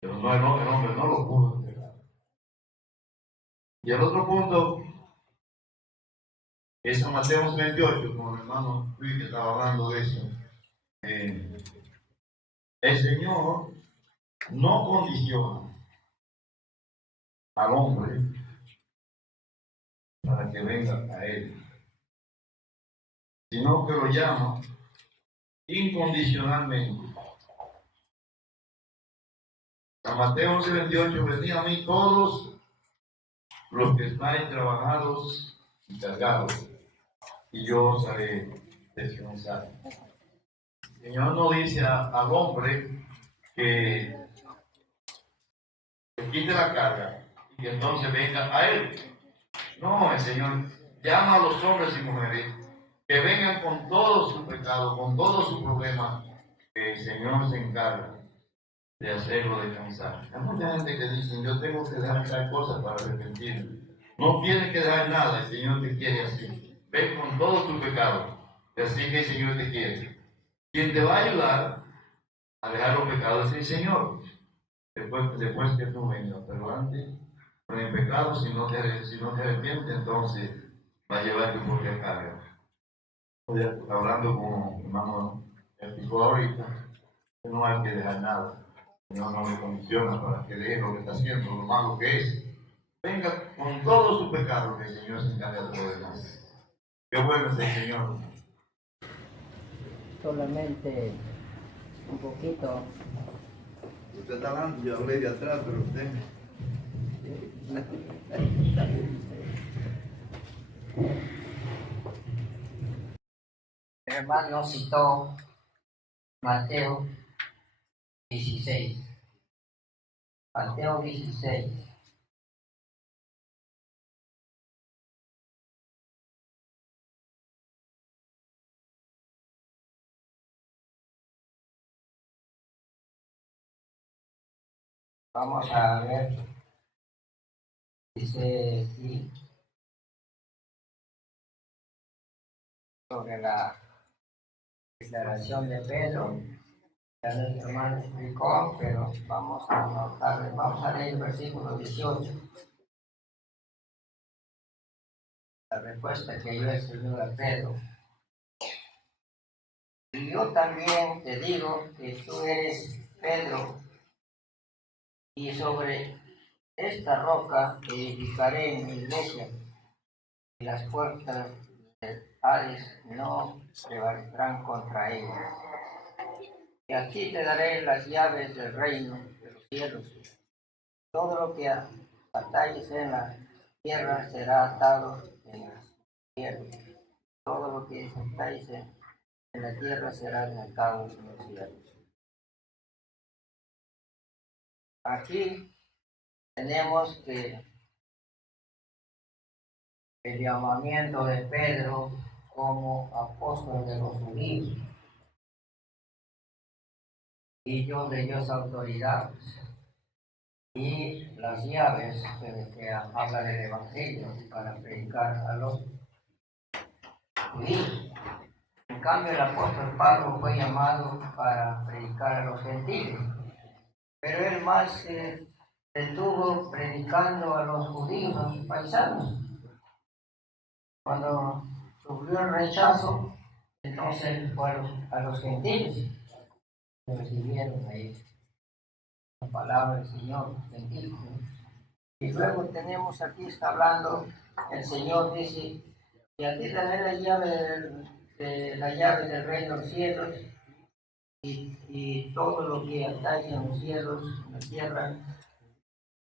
Pero no, el hombre no lo pudo entregar. Y el otro punto es San Mateo 28, como el hermano Luis que estaba hablando de eso. El Señor no condiciona al hombre para que venga a Él, sino que lo llama incondicionalmente. San Mateo 11:28, venid a mí todos los que estáis trabajados y cargados, y yo os haré descansar. El Señor no dice al hombre que quite la carga y que entonces venga a Él. No, el Señor llama a los hombres y mujeres que vengan con todo su pecado, con todo su problema, que el Señor se encarga de hacerlo descansar. Hay mucha gente que dice, yo tengo que dejar tal cosa para arrepentirme. No tienes que dejar nada, el Señor te quiere así. Ven con todo tu pecado, y así que el Señor te quiere. Quien te va a ayudar a dejar los pecados es el Señor. Después que tú vengas, pero antes, con el pecado, si no te arrepientes, entonces va a llevar tu propia carga. Hablando con mi hermano explicó ahorita, que no hay que dejar nada. El Señor no le condiciona para que deje lo que está haciendo, lo malo que es. Venga con todo su pecado, que el Señor se encarga de lo demás. Qué bueno es el Señor. Solamente un poquito. Usted está hablando, yo hablé de atrás, pero usted. El hermano citó Mateo 16. Mateo 16. Vamos a ver. Dice aquí sobre la declaración de Pedro. Ya el hermano explicó, pero vamos a leer el versículo 18. La respuesta que yo escribí a Pedro. Y yo también te digo que tú eres Pedro, y sobre esta roca edificaré mi iglesia, y las puertas del Hades no prevalecerán contra ella. Y aquí te daré las llaves del reino de los cielos. Todo lo que atáis en la tierra será atado en los cielos. Todo lo que desatáis en la tierra será atado en los cielos. Aquí tenemos que el llamamiento de Pedro como apóstol de los judíos y de ellos autoridades y las llaves que habla del evangelio para predicar a los judíos. En cambio, el apóstol Pablo fue llamado para predicar a los gentiles, pero él más se estuvo predicando a los judíos, a sus paisanos. Cuando sufrió el rechazo, entonces fue a los gentiles que recibieron ahí la palabra del Señor, gentiles. Y luego tenemos aquí, está hablando, el Señor dice, y a ti te daré la llave del reino de los cielos, y todo lo que atáis en los cielos, en la tierra,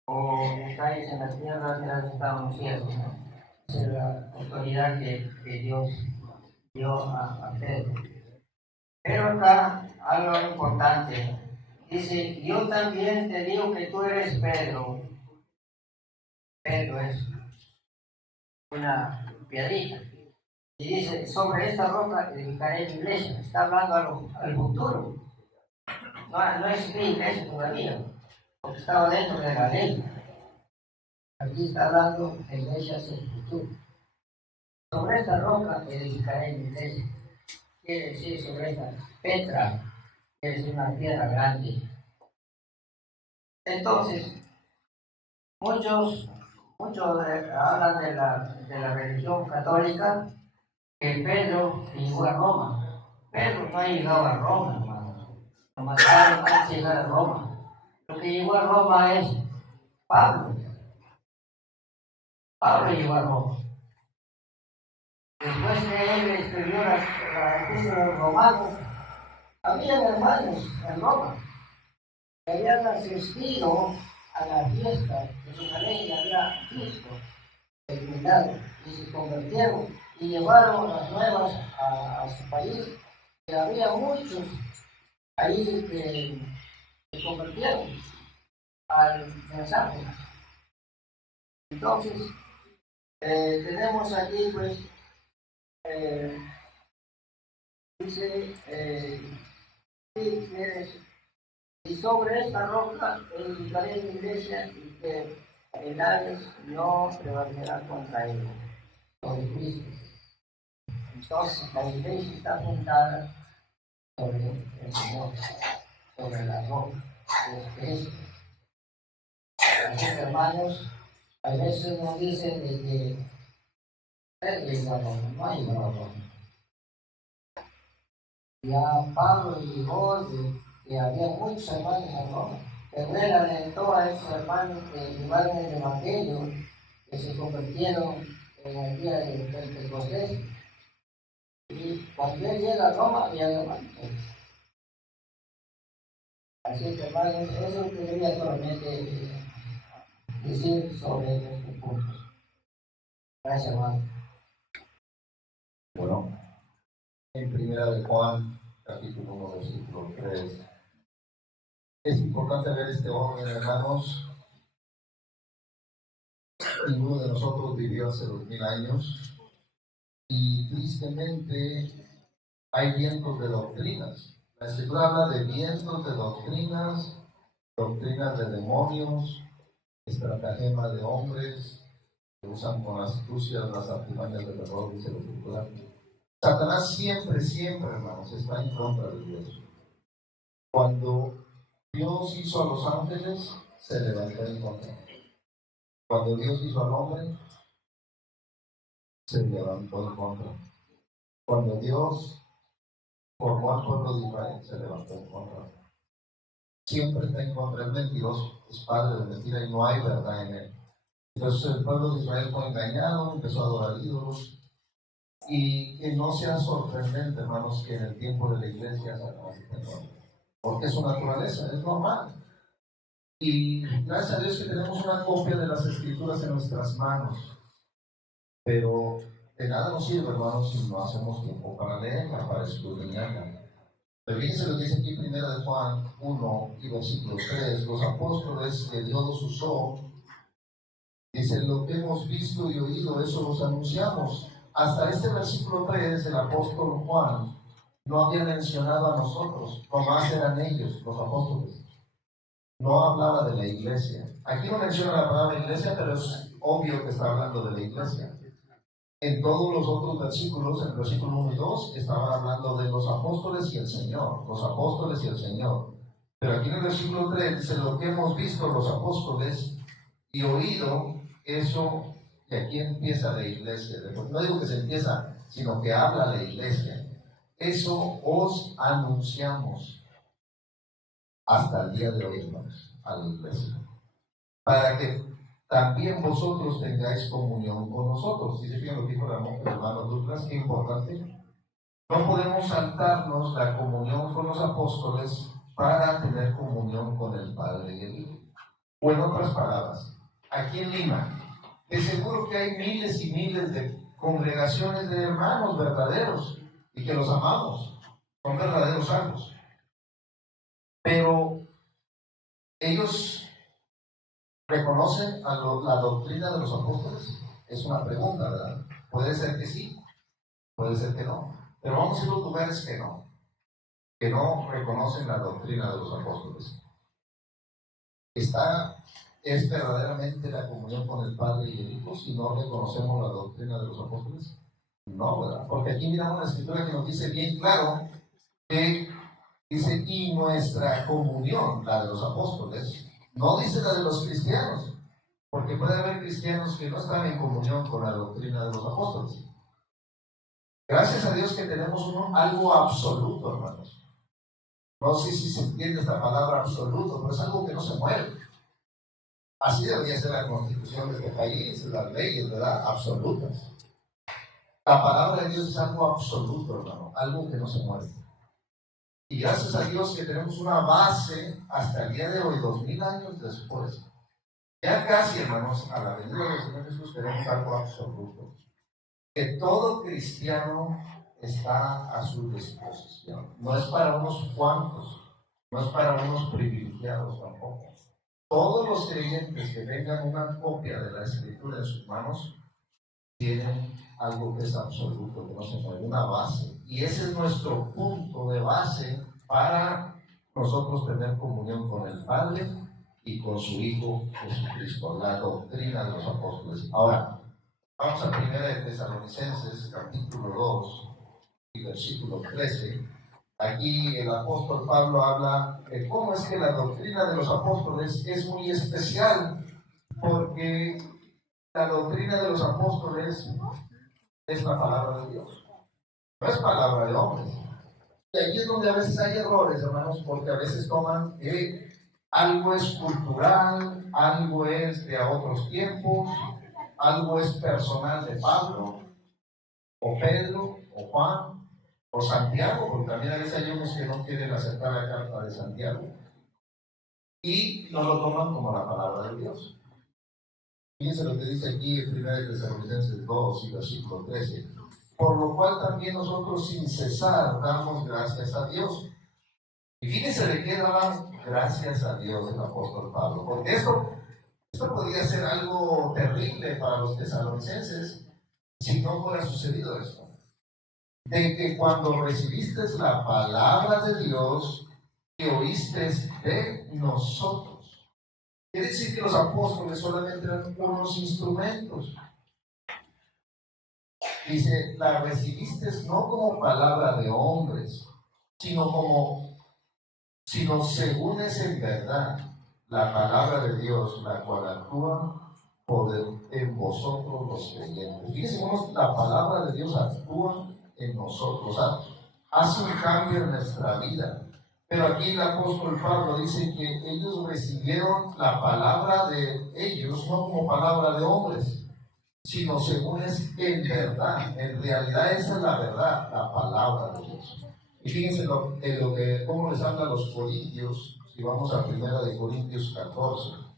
o atáis en la tierra, será atado en los cielos, ¿no? Esa es la autoridad que Dios dio a Pedro. Pero acá algo importante. Dice, yo también te digo que tú eres Pedro. Pedro es una piedrita. Y dice, sobre esta roca edificaré mi iglesia. Está hablando al futuro. No es mi iglesia todavía, porque estaba dentro de la ley. Aquí está hablando de iglesia hacia el futuro. Sobre esta roca edificaré mi iglesia. Quiere decir sobre esta Petra, que es una tierra grande. Entonces, muchos hablan de la religión católica, que Pedro llegó a Roma. Pedro no ha llegado a Roma, hermano. Lo mataron antes de llegar a Roma. Lo que llegó a Roma es Pablo. Pablo llegó a Roma. Después que él escribió la epístola de los romanos, había hermanos en Roma que habían asistido a la fiesta de Jerusalén y había Cristo, el cuidado, y se convirtieron y llevaron las nuevas a su país. Y había muchos ahí que se convirtieron al mensaje. Entonces, tenemos aquí, pues, dice, y sobre esta roca edificaré mi iglesia y que el Hades no prevalecerá contra ella, sobre Cristo. Entonces, la iglesia está fundada sobre el Señor, sobre la roca, que es Cristo. Así que, hermanos, a veces nos dicen de que es igual a Roma, no hay igual a Roma. Ya Pablo llegó que había muchos hermanos en Roma, pero él alentó a esos hermanos que llevaron el Evangelio, que se convirtieron en el día del Pentecostés. Y cuando él llega a Roma, había hermanos. Así que, hermanos, eso es lo que quería solamente decir sobre este punto. Gracias, hermano. Bueno, en Primera de Juan, capítulo 1, versículo 3. Es importante ver este orden, hermanos. Ninguno de nosotros vivió hace 2000 años y tristemente hay vientos de doctrinas. La Escritura habla de vientos de doctrinas, doctrinas de demonios, estratagemas de hombres que usan con astucia las artimañas del error, dice la Escritura. Satanás siempre, hermanos, está en contra de Dios. Cuando Dios hizo a los ángeles, se levantó en contra. Cuando Dios hizo al hombre, se levantó en contra. Cuando Dios formó al pueblo de Israel, se levantó en contra. Siempre está en contra. Es mentiroso, es padre de mentira y no hay verdad en él. Entonces el pueblo de Israel fue engañado, empezó a adorar ídolos. Y que no sea sorprendente, hermanos, que en el tiempo de la iglesia Satanás esté en contra. Porque es su naturaleza, es normal. Y gracias a Dios que tenemos una copia de las Escrituras en nuestras manos. Pero de nada nos sirve, hermanos, si no hacemos tiempo para leerla, para escudriñarla. Pero fíjense lo que dice aquí Primera de Juan 1 y versículo 3. Los apóstoles que Dios usó, dice, lo que hemos visto y oído, eso los anunciamos. Hasta este versículo 3, el apóstol Juan no había mencionado a nosotros, nomás eran ellos, los apóstoles. No hablaba de la iglesia. Aquí no menciona la palabra iglesia, pero es obvio que está hablando de la iglesia. En todos los otros versículos, en el versículo 1 y 2, estaban hablando de los apóstoles y el Señor, los apóstoles y el Señor. Pero aquí en el versículo 3 dice, lo que hemos visto los apóstoles y oído, eso, y aquí empieza la iglesia. No digo que se empieza, sino que habla la iglesia. Eso os anunciamos hasta el día de hoy, hermanos, a la iglesia. Para que también vosotros tengáis comunión con nosotros. Dice bien lo que dijo el hermano Douglas, qué importante. No podemos saltarnos la comunión con los apóstoles para tener comunión con el Padre y el Hijo. O en otras palabras, aquí en Lima, de seguro que hay miles y miles de congregaciones de hermanos verdaderos y que los amamos, son verdaderos salvos. Pero ellos ¿reconocen la doctrina de los apóstoles? Es una pregunta, ¿verdad? Puede ser que sí, puede ser que no. Pero vamos a ir a los lugares que no reconocen la doctrina de los apóstoles. ¿Es verdaderamente la comunión con el Padre y el Hijo si no reconocemos la doctrina de los apóstoles? No, ¿verdad? Porque aquí miramos la escritura que nos dice bien claro que dice, y nuestra comunión, la de los apóstoles, no dice la de los cristianos, porque puede haber cristianos que no están en comunión con la doctrina de los apóstoles. Gracias a Dios que tenemos algo absoluto, hermanos. No sé si se entiende esta palabra absoluto, pero es algo que no se mueve. Así debería ser la constitución de este país, las leyes, ¿verdad? Absolutas. La palabra de Dios es algo absoluto, hermano, algo que no se mueve. Y gracias a Dios que tenemos una base hasta el día de hoy, 2000 años después. Ya casi, hermanos, a la venida del Señor Jesús tenemos algo absoluto. Que todo cristiano está a su disposición. No es para unos cuantos, no es para unos privilegiados tampoco. Todos los creyentes que tengan una copia de la Escritura en sus manos tienen algo que es absoluto, que no se mueve, una base. Y ese es nuestro punto de base para nosotros tener comunión con el Padre y con su Hijo Jesucristo, la doctrina de los apóstoles. Ahora, vamos a 1 de Tesalonicenses, capítulo 2 y versículo 13. Aquí el apóstol Pablo habla de cómo es que la doctrina de los apóstoles es muy especial, porque la doctrina de los apóstoles es la palabra de Dios, no es palabra de hombres. Y ahí es donde a veces hay errores, hermanos, porque a veces toman que algo es cultural, algo es de a otros tiempos, algo es personal de Pablo, o Pedro, o Juan, o Santiago, porque también a veces hay unos que no quieren aceptar la carta de Santiago, y no lo toman como la palabra de Dios. Fíjense lo que dice aquí en 1 Tesalonicenses 2 y versículo 13. Por lo cual también nosotros sin cesar damos gracias a Dios. Y fíjense de qué daban gracias a Dios el apóstol Pablo, porque esto podría ser algo terrible para los tesalonicenses si no fuera sucedido esto. De que cuando recibiste la palabra de Dios, que oíste de nosotros. Quiere decir que los apóstoles solamente eran unos instrumentos. Dice, la recibiste no como palabra de hombres, sino según es en verdad la palabra de Dios, la cual actúa en vosotros los creyentes. Fíjense cómo la palabra de Dios actúa en nosotros, hace un cambio en nuestra vida. Pero aquí el apóstol Pablo dice que ellos recibieron la palabra de ellos no como palabra de hombres, sino según es en verdad. En realidad esa es la verdad, la palabra de Dios. Y fíjense cómo les habla a los corintios, si vamos a 1 de Corintios 14.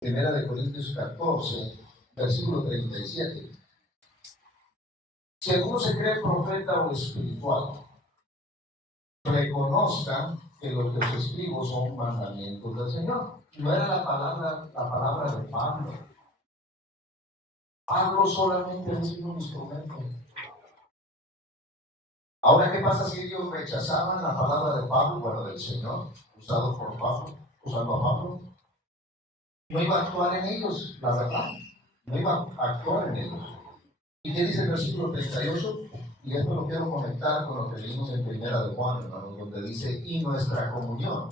Primera de Corintios 14, versículo 37. Si alguno se cree profeta o espiritual, reconozcan que lo que os escribo son mandamientos del Señor. No era la palabra de Pablo. Pablo solamente ha sido un instrumento. Ahora, ¿qué pasa si ellos rechazaban la palabra de Pablo, bueno, del Señor, usando a Pablo? No iba a actuar en ellos, la verdad. No iba a actuar en ellos. ¿Y qué dice el versículo 38? Y esto lo quiero conectar con lo que leímos en 1 de Juan, hermanos, donde dice, y nuestra comunión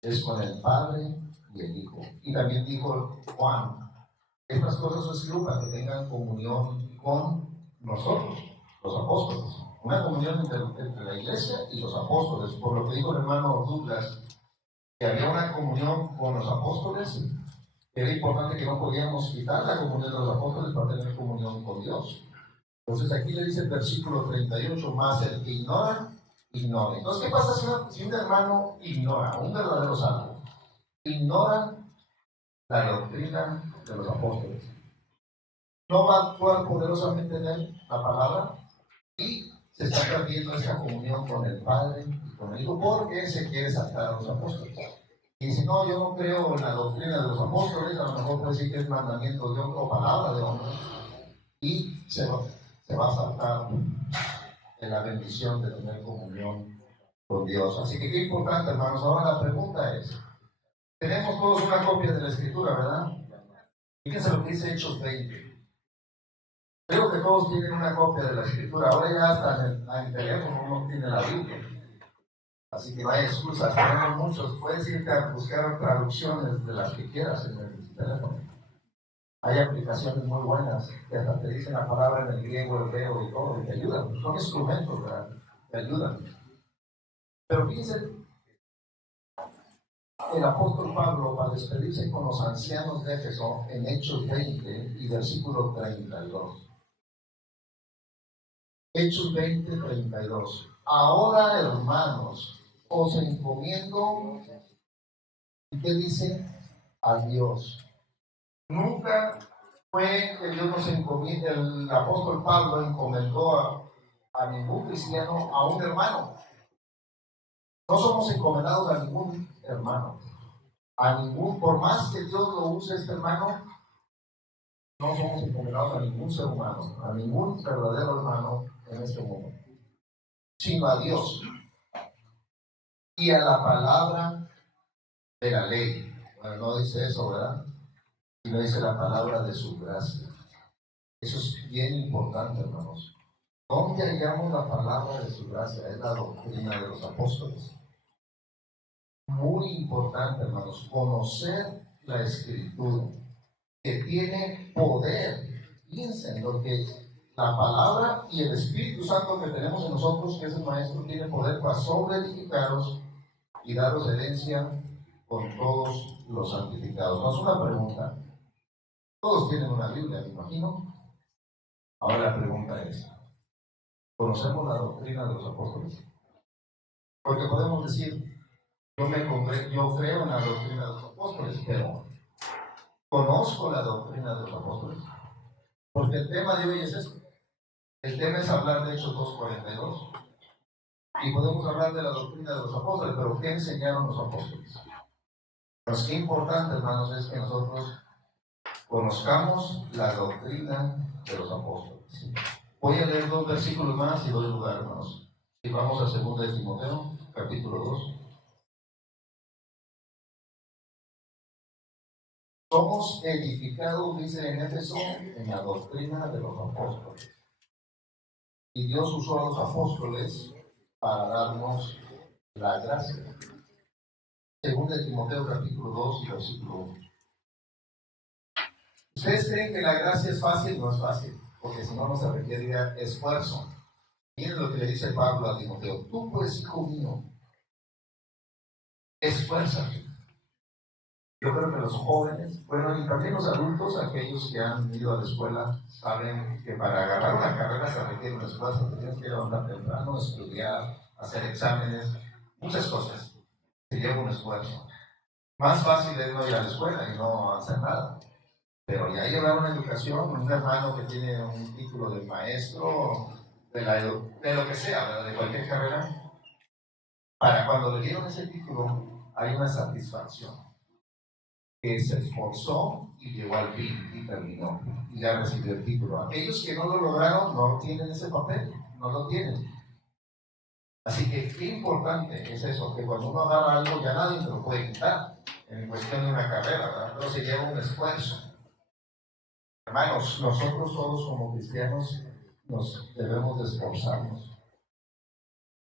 es con el Padre y el Hijo. Y también dijo Juan, estas cosas os escribo para que tengan comunión con nosotros, los apóstoles. Una comunión entre la iglesia y los apóstoles. Por lo que dijo el hermano Douglas, que había una comunión con los apóstoles, era importante que no podíamos quitar la comunión de los apóstoles para tener comunión con Dios. Entonces aquí le dice el versículo 38, más el que ignora, ignora. Entonces, ¿qué pasa si un hermano ignora, un verdadero santo, ignora la doctrina de los apóstoles? No va a actuar poderosamente en él la palabra y se está perdiendo esa comunión con el Padre y con el Hijo porque se quiere saltar a los apóstoles. Y si no, yo no creo en la doctrina de los apóstoles, a lo mejor puede decir que es mandamiento de hombre o palabra de hombre, y se va a saltar de la bendición de tener comunión con Dios. Así que qué importante, hermanos. Ahora la pregunta es, tenemos todos una copia de la Escritura, ¿verdad? Fíjense lo que dice Hechos 20. Creo que todos tienen una copia de la Escritura. Ahora ya hasta en el teléfono uno tiene la Biblia. Así que no hay excusas, tenemos muchos. Puedes irte a buscar traducciones de las que quieras en el teléfono. Hay aplicaciones muy buenas que hasta te dicen la palabra en el griego, hebreo y todo, y te ayudan. Son instrumentos, ¿verdad? Te ayudan. Pero fíjense, el apóstol Pablo, para despedirse con los ancianos de Éfeso, en Hechos 20 y versículo 32. Hechos 20, 32. Ahora, hermanos, os encomiendo, ¿y qué dice? A Dios. Nunca fue que Dios nos encomienda, el apóstol Pablo encomendó a ningún cristiano, a un hermano. No somos encomendados a ningún hermano. A ningún, por más que Dios lo use este hermano, no somos encomendados a ningún ser humano, a ningún verdadero hermano en este mundo, sino a Dios y a la palabra de la ley. Bueno, no dice eso, ¿verdad? Sino dice la palabra de su gracia. Eso es bien importante, hermanos. ¿Dónde hallamos la palabra de su gracia? Es la doctrina de los apóstoles. Muy importante, hermanos, conocer la Escritura, que tiene poder. Piensen lo que la palabra y el Espíritu Santo que tenemos en nosotros, que es el Maestro, tiene poder para sobreedificaros y daros herencia con todos los santificados. No es una pregunta. Todos tienen una Biblia, me imagino. Ahora la pregunta es, ¿conocemos la doctrina de los apóstoles? Porque podemos decir, yo creo en la doctrina de los apóstoles, pero conozco la doctrina de los apóstoles. Porque el tema de hoy es eso. El tema es hablar de Hechos 2:42. Y podemos hablar de la doctrina de los apóstoles, pero ¿qué enseñaron los apóstoles? Pues qué importante, hermanos, es que nosotros conozcamos la doctrina de los apóstoles. Voy a leer 2 versículos más y doy lugar, hermanos. Y vamos a 2 de Timoteo, capítulo 2. Somos edificados, dice en Éfeso, en la doctrina de los apóstoles. Y Dios usó a los apóstoles para darnos la gracia. 2 de Timoteo, capítulo 2 y versículo 1. ¿Ustedes creen que la gracia es fácil? No es fácil, porque si no, no se requeriría esfuerzo. Miren lo que le dice Pablo a Timoteo. Tú, pues, hijo mío, esfuérzate. Yo creo que los jóvenes, bueno, y también los adultos, aquellos que han ido a la escuela, saben que para agarrar una carrera se requiere un esfuerzo. Te tienes que levantar temprano, estudiar, hacer exámenes, muchas cosas. Se lleva un esfuerzo. Más fácil es no ir a la escuela y no hacer nada. Pero ya llevar una educación, un hermano que tiene un título de maestro, de lo que sea, ¿verdad? De cualquier carrera, para cuando le dieron ese título, hay una satisfacción. Que se esforzó y llegó al fin y terminó y ya recibió el título. Aquellos que no lo lograron no tienen ese papel, no lo tienen. Así que qué importante es eso, que cuando uno agarra algo ya nadie se lo puede quitar en cuestión de una carrera, ¿verdad? Pero se lleva un esfuerzo. Hermanos, nosotros todos como cristianos nos debemos de esforzarnos.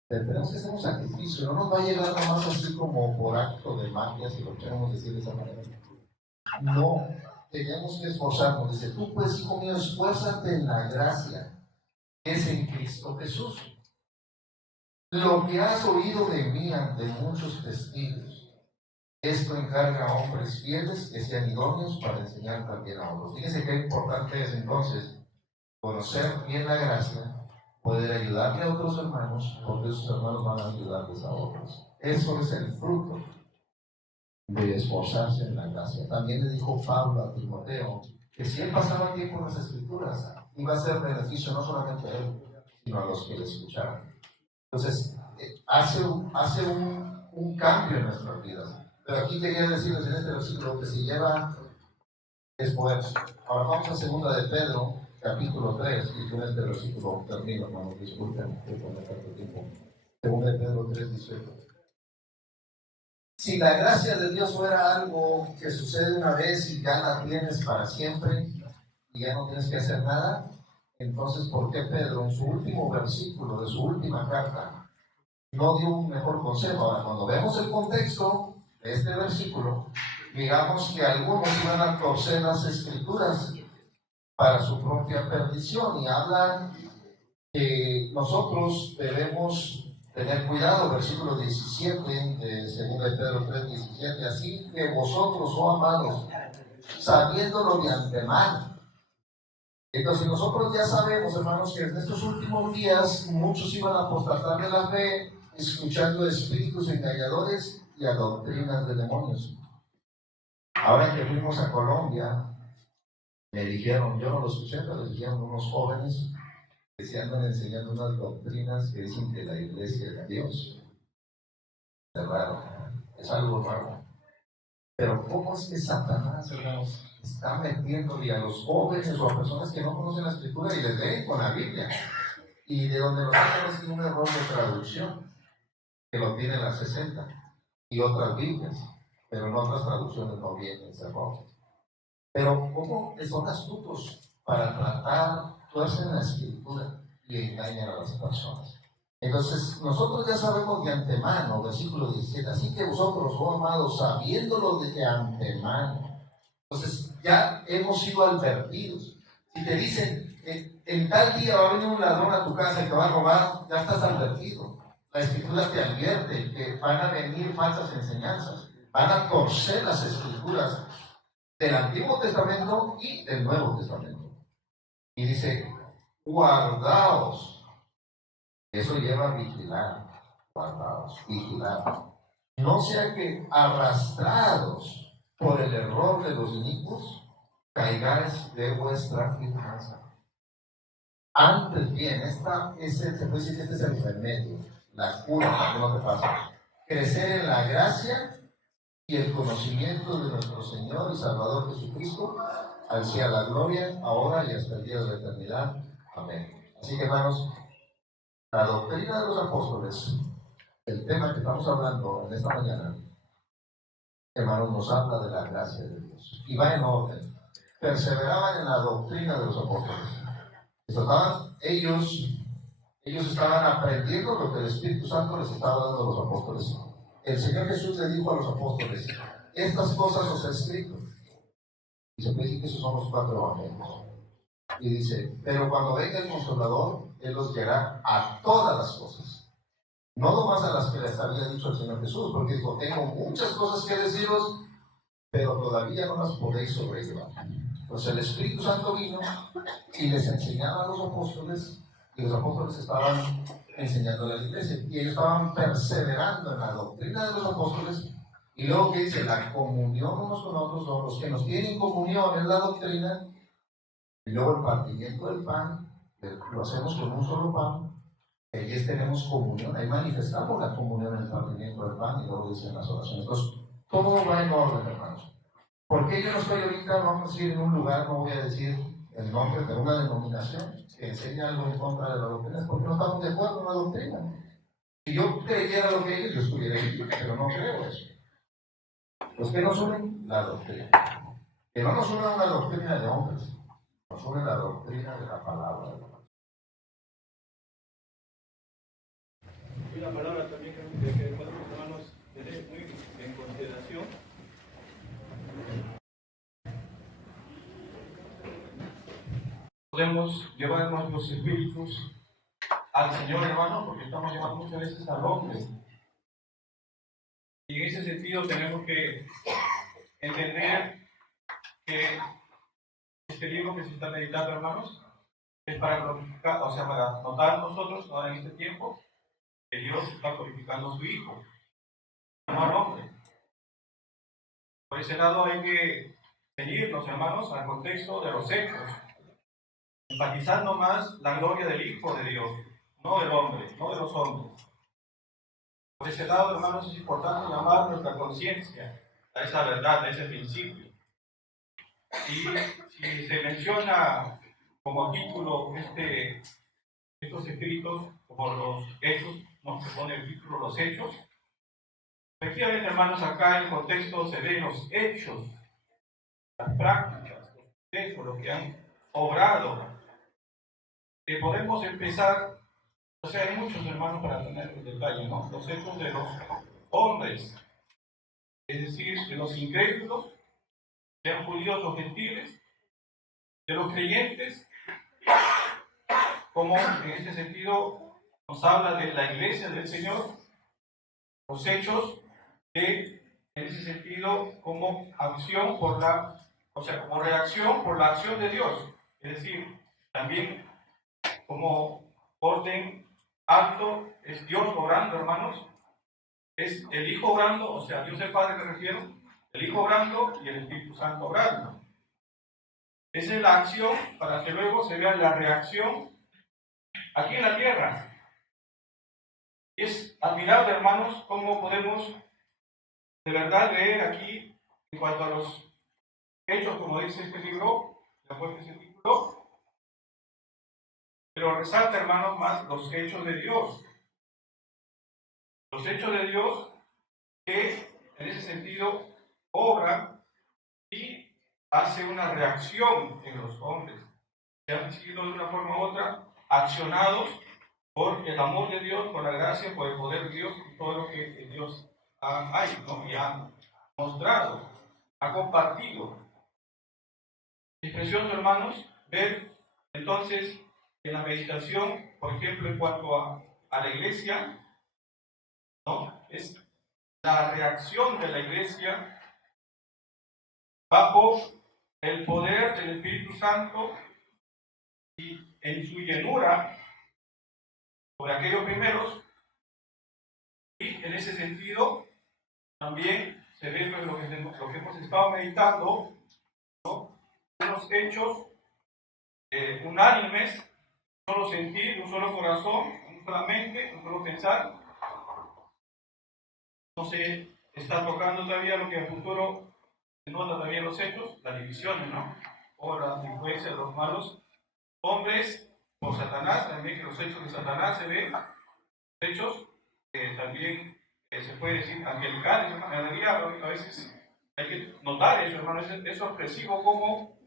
Tenemos que hacer un sacrificio, no nos va a llegar nomás así como por acto de magia, si lo queremos decir de esa manera. No, tenemos que esforzarnos. Dice, tú pues, hijo mío, esfuérzate en la gracia que es en Cristo Jesús. Lo que has oído de mí ante muchos testigos, esto encarga a hombres fieles que sean idóneos para enseñar también a otros. Fíjense qué importante es entonces conocer bien la gracia, poder ayudarle a otros hermanos, porque esos hermanos van a ayudarles a otros. Eso es el fruto de esforzarse en la gracia. También le dijo Pablo a Timoteo que si él pasaba tiempo en las Escrituras, iba a ser beneficio no solamente a él, sino a los que le escucharan. Entonces, hace un cambio en nuestras vidas. Pero aquí quería decirles en este versículo que se lleva esfuerzo. Ahora vamos a segunda de Pedro, capítulo 3, y con este versículo termino, hermanos, disculpen que tome tanto tiempo. Segunda de Pedro 3, 18. Si la gracia de Dios fuera algo que sucede una vez y ya la tienes para siempre y ya no tienes que hacer nada, entonces ¿por qué Pedro en su último versículo de su última carta no dio un mejor consejo? Ahora, cuando vemos el contexto de este versículo, digamos que algunos iban a torcer las escrituras para su propia perdición y hablan que nosotros debemos tener cuidado, versículo 17 de 2 de Pedro 3, 17, así que vosotros, oh amados, sabiéndolo de antemano. Entonces nosotros ya sabemos, hermanos, que en estos últimos días muchos iban a apostatar de la fe, escuchando espíritus engañadores y a doctrinas de demonios. Ahora que fuimos a Colombia, me dijeron, yo no lo escuché, pero dijeron unos jóvenes que se andan enseñando unas doctrinas que dicen que la iglesia es de Dios. Es raro, es algo raro. Pero ¿cómo es que Satanás, hermanos, está metiéndole a los jóvenes o a personas que no conocen la escritura y les leen con la Biblia? Y de donde los sacan es un error de traducción, que lo tienen las 60 y otras Biblias, pero en otras traducciones no viene ese error. Pero ¿cómo son astutos para tratar, tuercen la escritura y engañan a las personas? Entonces, nosotros ya sabemos de antemano, versículo 17, así que vosotros, oh amados, sabiéndolo de antemano, entonces ya hemos sido advertidos. Si te dicen, en tal día va a venir un ladrón a tu casa y te va a robar, ya estás advertido. La escritura te advierte que van a venir falsas enseñanzas, van a torcer las escrituras del Antiguo Testamento y del Nuevo Testamento. Y dice, guardaos. Eso lleva a vigilar, guardaos, vigilar. No sea que arrastrados por el error de los inicuos, caigáis de vuestra firmeza. Antes bien, se puede decir que este es el remedio, la cura para que no te pase. Crecer en la gracia y el conocimiento de nuestro Señor y Salvador Jesucristo, al sea la gloria, ahora y hasta el día de la eternidad. Amén. Así que, hermanos, la doctrina de los apóstoles, el tema que estamos hablando en esta mañana, hermanos, nos habla de la gracia de Dios. Y va en orden. Perseveraban en la doctrina de los apóstoles. Ellos estaban aprendiendo lo que el Espíritu Santo les estaba dando a los apóstoles. El Señor Jesús le dijo a los apóstoles, estas cosas os he escrito. Y se puede decir que esos son los 4 evangelios. Y dice, pero cuando venga el Consolador, Él os guiará a todas las cosas. No nomás a las que les había dicho el Señor Jesús, porque dijo, tengo muchas cosas que deciros, pero todavía no las podéis sobrellevar. Pues el Espíritu Santo vino y les enseñaba a los apóstoles, y los apóstoles estaban enseñándole a la iglesia, y ellos estaban perseverando en la doctrina de los apóstoles. Y luego que dice, la comunión unos con otros, o los que nos tienen comunión en la doctrina, y luego el partimiento del pan, lo hacemos con un solo pan, y ahí tenemos comunión, ahí manifestamos la comunión en el partimiento del pan, y luego dicen las oraciones. Entonces, todo va en orden, hermanos. Porque yo no estoy ahorita, vamos a ir en un lugar, no voy a decir el nombre de una denominación que enseña algo en contra de la doctrina, porque no estamos de acuerdo en la doctrina. Si yo creyera lo que ellos, yo estuviera ahí, pero no creo eso. Los que nos unen, la doctrina. Que no nos una doctrina de hombres, nos une la doctrina de la palabra de Dios. Y la palabra también que podemos, hermanos, tener muy en consideración. Podemos llevar nuestros espíritus al Señor, hermano, porque estamos llevando muchas veces al hombre. Y en ese sentido tenemos que entender que este libro que se está meditando, hermanos, es para glorificar, o sea, para notar nosotros ahora en este tiempo que Dios está glorificando a su Hijo, no al hombre. Por ese lado hay que seguirnos, hermanos, al contexto de los hechos, enfatizando más la gloria del Hijo de Dios, no del hombre, no de los hombres. Por ese lado, hermanos, es importante llamar nuestra conciencia a esa verdad, a ese principio. Y si se menciona como título estos escritos, como los hechos, ¿no? Se pone el título Los Hechos. Efectivamente, hermanos, acá en el contexto se ven los hechos, las prácticas, los hechos, lo que han obrado. Podemos empezar, o sea, hay muchos hermanos para tener el detalle, ¿no? Los hechos de los hombres, es decir, de los incrédulos, sean judíos o gentiles, de los creyentes, como en este sentido nos habla de la iglesia del Señor, los hechos de, en ese sentido, como acción por la, o sea, como reacción por la acción de Dios, es decir, también como orden alto, es Dios obrando, hermanos, es el Hijo obrando, o sea, Dios el Padre me refiero, el Hijo obrando y el Espíritu Santo obrando. Esa es la acción para que luego se vea la reacción aquí en la tierra. Es admirable, hermanos, cómo podemos de verdad leer aquí en cuanto a los hechos, como dice este libro, de acuerdo a ese título, pero resalta, hermanos, más los hechos de Dios. Los hechos de Dios que en ese sentido obran y hace una reacción en los hombres. Se han sido de una forma u otra accionados por el amor de Dios, por la gracia, por el poder de Dios y todo lo que Dios ha hecho, ¿no? Y ha mostrado, ha compartido. Es precioso, hermanos, ver entonces en la meditación, por ejemplo, en cuanto a la iglesia, ¿no? Es la reacción de la iglesia bajo el poder del Espíritu Santo y en su llenura sobre aquellos primeros, y en ese sentido también se ve lo que hemos estado meditando, ¿no? Los hechos unánimes, un solo sentir, un solo corazón, una sola mente, un solo pensar. No se está tocando todavía lo que a futuro se nota también los hechos, las divisiones, ¿no? O la influencia de los malos hombres por Satanás, también que los hechos de Satanás se ven, hechos también se puede decir angelicales, en realidad a veces hay que notar eso, hermano, es sorpresivo cómo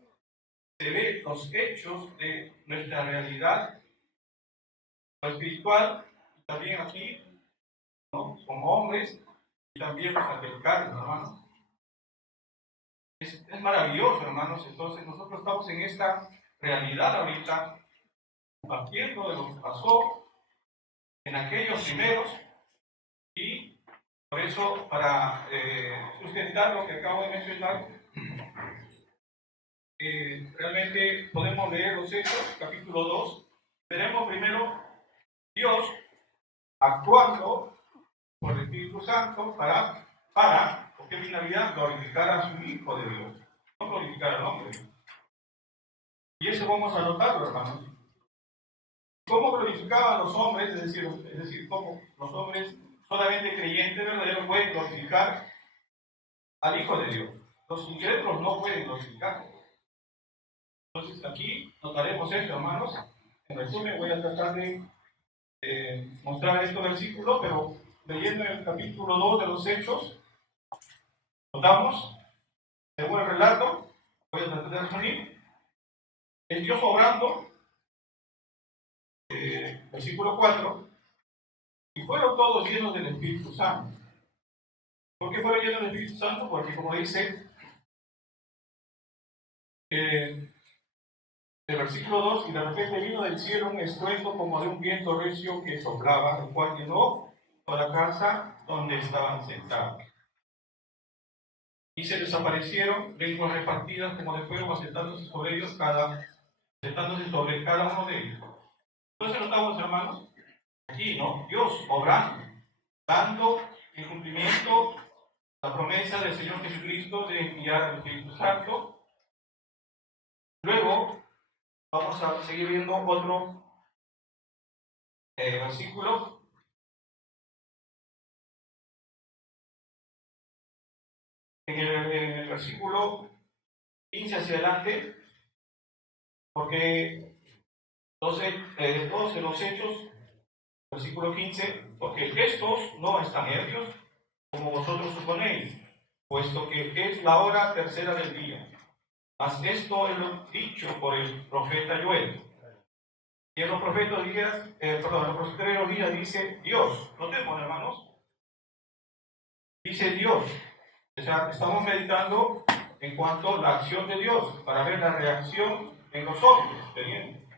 se ve los hechos de nuestra realidad, lo espiritual, y también aquí, ¿no? Como hombres, y también los angelicales, hermanos. Es maravilloso, hermanos. Entonces, nosotros estamos en esta realidad ahorita, partiendo de lo que pasó en aquellos primeros, y por eso, para sustentar lo que acabo de mencionar, realmente podemos leer los Hechos, capítulo 2. Veremos primero Dios actuando por el Espíritu Santo para ¿por qué finalidad? Glorificar a su Hijo de Dios, no glorificar al hombre. Y eso vamos a notarlo, hermanos. ¿Cómo glorificaban los hombres? Es decir, cómo los hombres solamente creyentes verdaderos pueden glorificar al Hijo de Dios. Los incrédulos no pueden glorificarlo. Entonces aquí notaremos esto, hermanos. En resumen, voy a tratar de mostrar estos versículos, pero leyendo el capítulo 2 de los Hechos, notamos, según el relato, voy a tratar de resumir, el Dios obrando, versículo 4, y fueron todos llenos del Espíritu Santo. ¿Por qué fueron llenos del Espíritu Santo? Porque, como dice el versículo 2, y de repente vino del cielo un estruendo como de un viento recio que soplaba, el cual llenó toda la casa donde estaban sentados. Y se les aparecieron lenguas repartidas como de fuego, asentándose sobre ellos sentándose sobre cada uno de ellos. Entonces notamos, hermanos, aquí, ¿no? Dios obrando, dando en cumplimiento la promesa del Señor Jesucristo de enviar al Espíritu Santo. Luego vamos a seguir viendo otro versículo en el versículo 15 hacia adelante, porque todos en los hechos, versículo 15, porque estos no están ebrios, como vosotros suponéis, puesto que es la hora tercera del día. Mas esto es lo dicho por el profeta Joel. Y en los profetas los postreros días dice Dios. Notemos, hermanos. Dice Dios. O sea, estamos meditando en cuanto a la acción de Dios, para ver la reacción en los hombres, creyentes.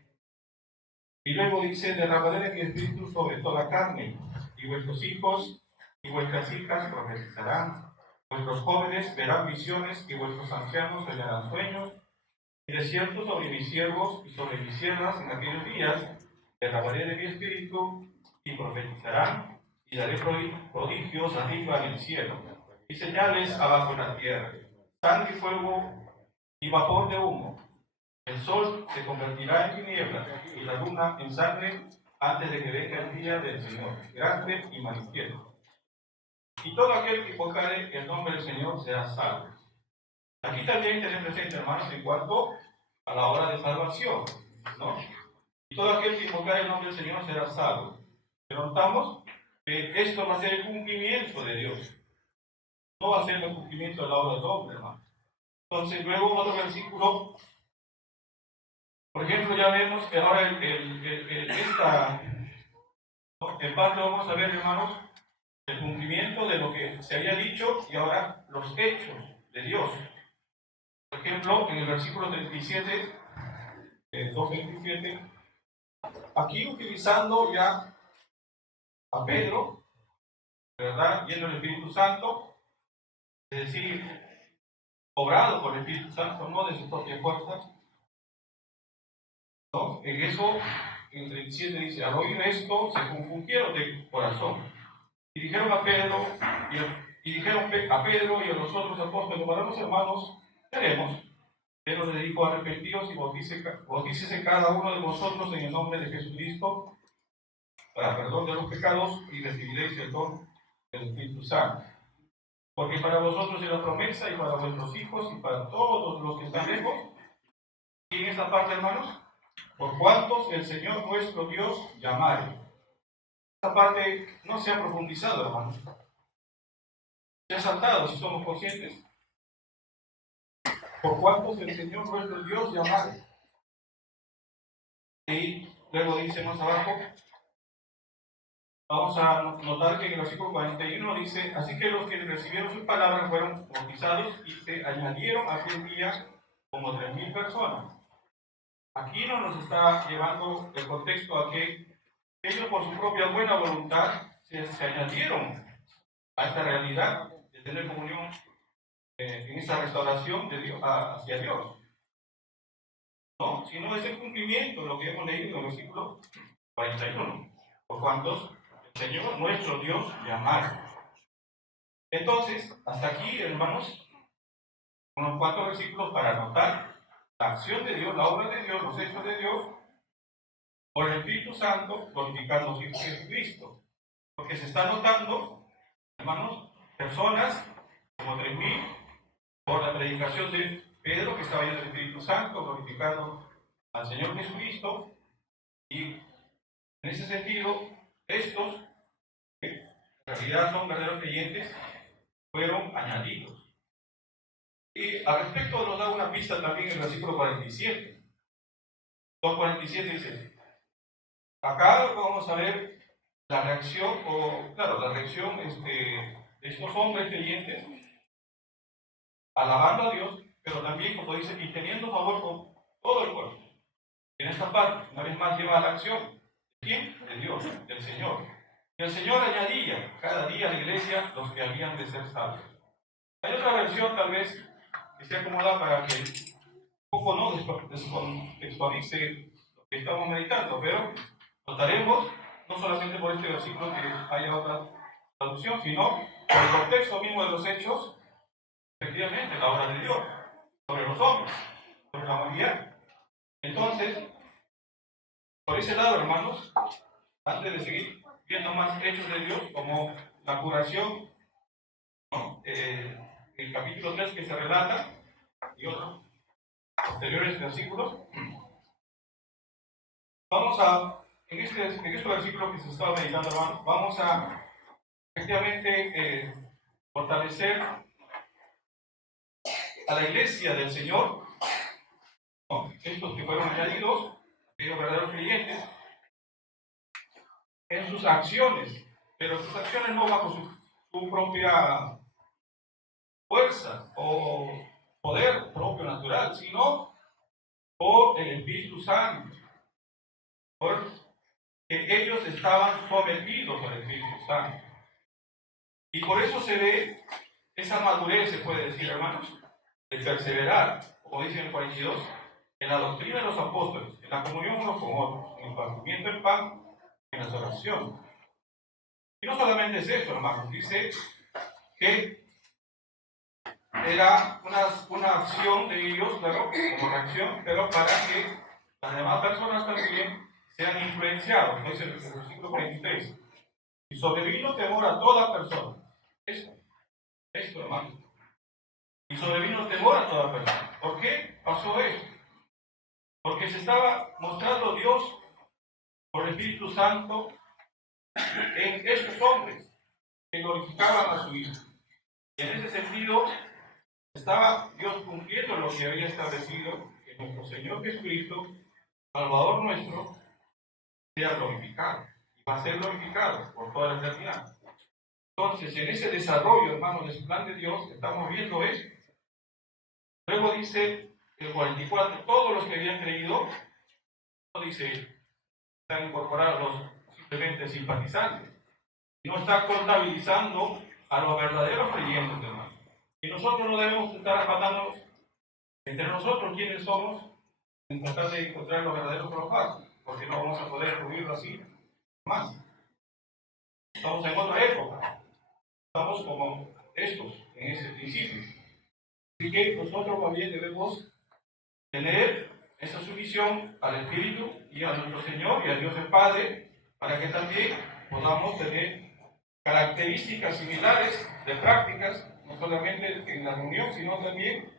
Y luego dice, derramaré de mi espíritu sobre toda carne, y vuestros hijos y vuestras hijas profetizarán, vuestros jóvenes verán visiones, y vuestros ancianos soñarán sueños, y de cierto sobre mis siervos y sobre mis siervas en aquellos días derramaré de mi espíritu, y profetizarán, y daré prodigios arriba en el cielo, y señales abajo en la tierra, sangre y fuego y vapor de humo. El sol se convertirá en tinieblas y la luna en sangre antes de que venga el día del Señor, grande y manifiesto. Y todo aquel que invocare el nombre del Señor será salvo. Aquí también tenemos presente, hermanos, en cuanto a la hora de salvación, ¿no? Y todo aquel que invocare el nombre del Señor será salvo. Pero notamos que esto va a ser el cumplimiento de Dios. No va a ser el cumplimiento de la obra del hombre, hermano. Entonces, luego otro versículo. Por ejemplo, ya vemos que ahora en parte vamos a ver, hermanos, el cumplimiento de lo que se había dicho y ahora los hechos de Dios. Por ejemplo, en el versículo 37, 2:27, aquí utilizando ya a Pedro, ¿verdad? Yendo el Espíritu Santo, es decir, obrado por el Espíritu Santo, no de su propia fuerza. ¿No? En eso, en el 37 dice, al oír esto, se confundieron de corazón. Y dijeron a Pedro, y a los otros apóstoles, varones hermanos, ¿qué haremos? Pedro le dijo, arrepentidos y bautícese cada uno de vosotros en el nombre de Jesucristo, para perdón de los pecados, y recibiréis el don del Espíritu Santo. Porque para vosotros es la promesa, y para vuestros hijos, y para todos los que están lejos. Y en esta parte, hermanos, por cuantos el Señor nuestro Dios llamare. Esta parte no se ha profundizado, hermanos. Se ha saltado, si somos conscientes. Por cuantos el Señor nuestro Dios llamare. Y luego dice más abajo, vamos a notar que en el versículo 41 dice, así que los que recibieron sus palabras fueron bautizados y se añadieron aquel día como 3,000 personas. Aquí no nos está llevando el contexto a que ellos por su propia buena voluntad se añadieron a esta realidad de tener comunión en esa restauración de Dios, hacia Dios. No, sino es el cumplimiento de lo que hemos leído en el versículo 41. Por cuantos el Señor nuestro Dios llamare. Entonces, hasta aquí, hermanos, unos 4 versículos para anotar la acción de Dios, la obra de Dios, los hechos de Dios, por el Espíritu Santo, glorificando a Jesucristo. Porque se está notando, hermanos, personas como 3,000, por la predicación de Pedro, que estaba lleno del Espíritu Santo, glorificando al Señor Jesucristo. Y en ese sentido, estos, que en realidad son verdaderos creyentes, fueron añadidos. Y al respecto nos da una pista también en el versículo 47. 2:47 dice, acá vamos a ver la reacción, la reacción de estos hombres creyentes, alabando a Dios, pero también, como dice, y teniendo favor con todo el pueblo. En esta parte, una vez más, lleva a la acción. ¿De quién? De Dios, del Señor. Y el Señor añadía cada día a la iglesia los que habían de ser salvos. Hay otra versión, tal vez, que se acomoda para que un poco no descontextualice lo que estamos meditando, pero notaremos, no solamente por este versículo que haya otra traducción, sino por el contexto mismo de los hechos, efectivamente, la obra de Dios, sobre los hombres, sobre la humanidad. Entonces, por ese lado, hermanos, antes de seguir viendo más hechos de Dios, como la curación, el capítulo 3 que se relata y otros posteriores versículos. Vamos a, en este versículo que se está meditando, hermano, vamos a efectivamente fortalecer a la iglesia del Señor, ¿no? Estos que fueron añadidos, aquellos verdaderos creyentes, en sus acciones, pero sus acciones no bajo su propia fuerza o poder propio natural, sino por el Espíritu Santo, porque ellos estaban sometidos al Espíritu Santo. Y por eso se ve esa madurez, se puede decir, hermanos, de perseverar, como dice en el 42, en la doctrina de los apóstoles, en la comunión unos con otros, en el partimiento del pan, en las oraciones. Y no solamente es esto, hermanos, dice que era una acción de ellos, claro, como reacción, pero para que las demás personas también sean influenciados, ¿no? Dice el versículo 43. Y sobrevino temor a toda persona. Esto, hermano. Y sobrevino temor a toda persona. ¿Por qué pasó esto? Porque se estaba mostrando Dios por el Espíritu Santo en estos hombres que glorificaban a su Hijo. Y en ese sentido, estaba Dios cumpliendo lo que había establecido, que nuestro Señor Jesucristo, Salvador nuestro, sea glorificado. Y va a ser glorificado por toda la eternidad. Entonces, en ese desarrollo, hermanos, del plan de Dios, estamos viendo esto. Luego dice el 44, todos los que habían creído, no dice, están incorporados simplemente simpatizantes, y no está contabilizando a los verdaderos creyentes, hermanos. Y nosotros no debemos estar afatándonos entre nosotros quiénes somos en tratar de encontrar los verdaderos con los falsos, porque no vamos a poder cubrirlo así más. Estamos en otra época, estamos como estos en ese principio. Así que nosotros también debemos tener esa sumisión al Espíritu y a nuestro Señor y a Dios el Padre, para que también podamos tener características similares de prácticas, no solamente en la reunión, sino también,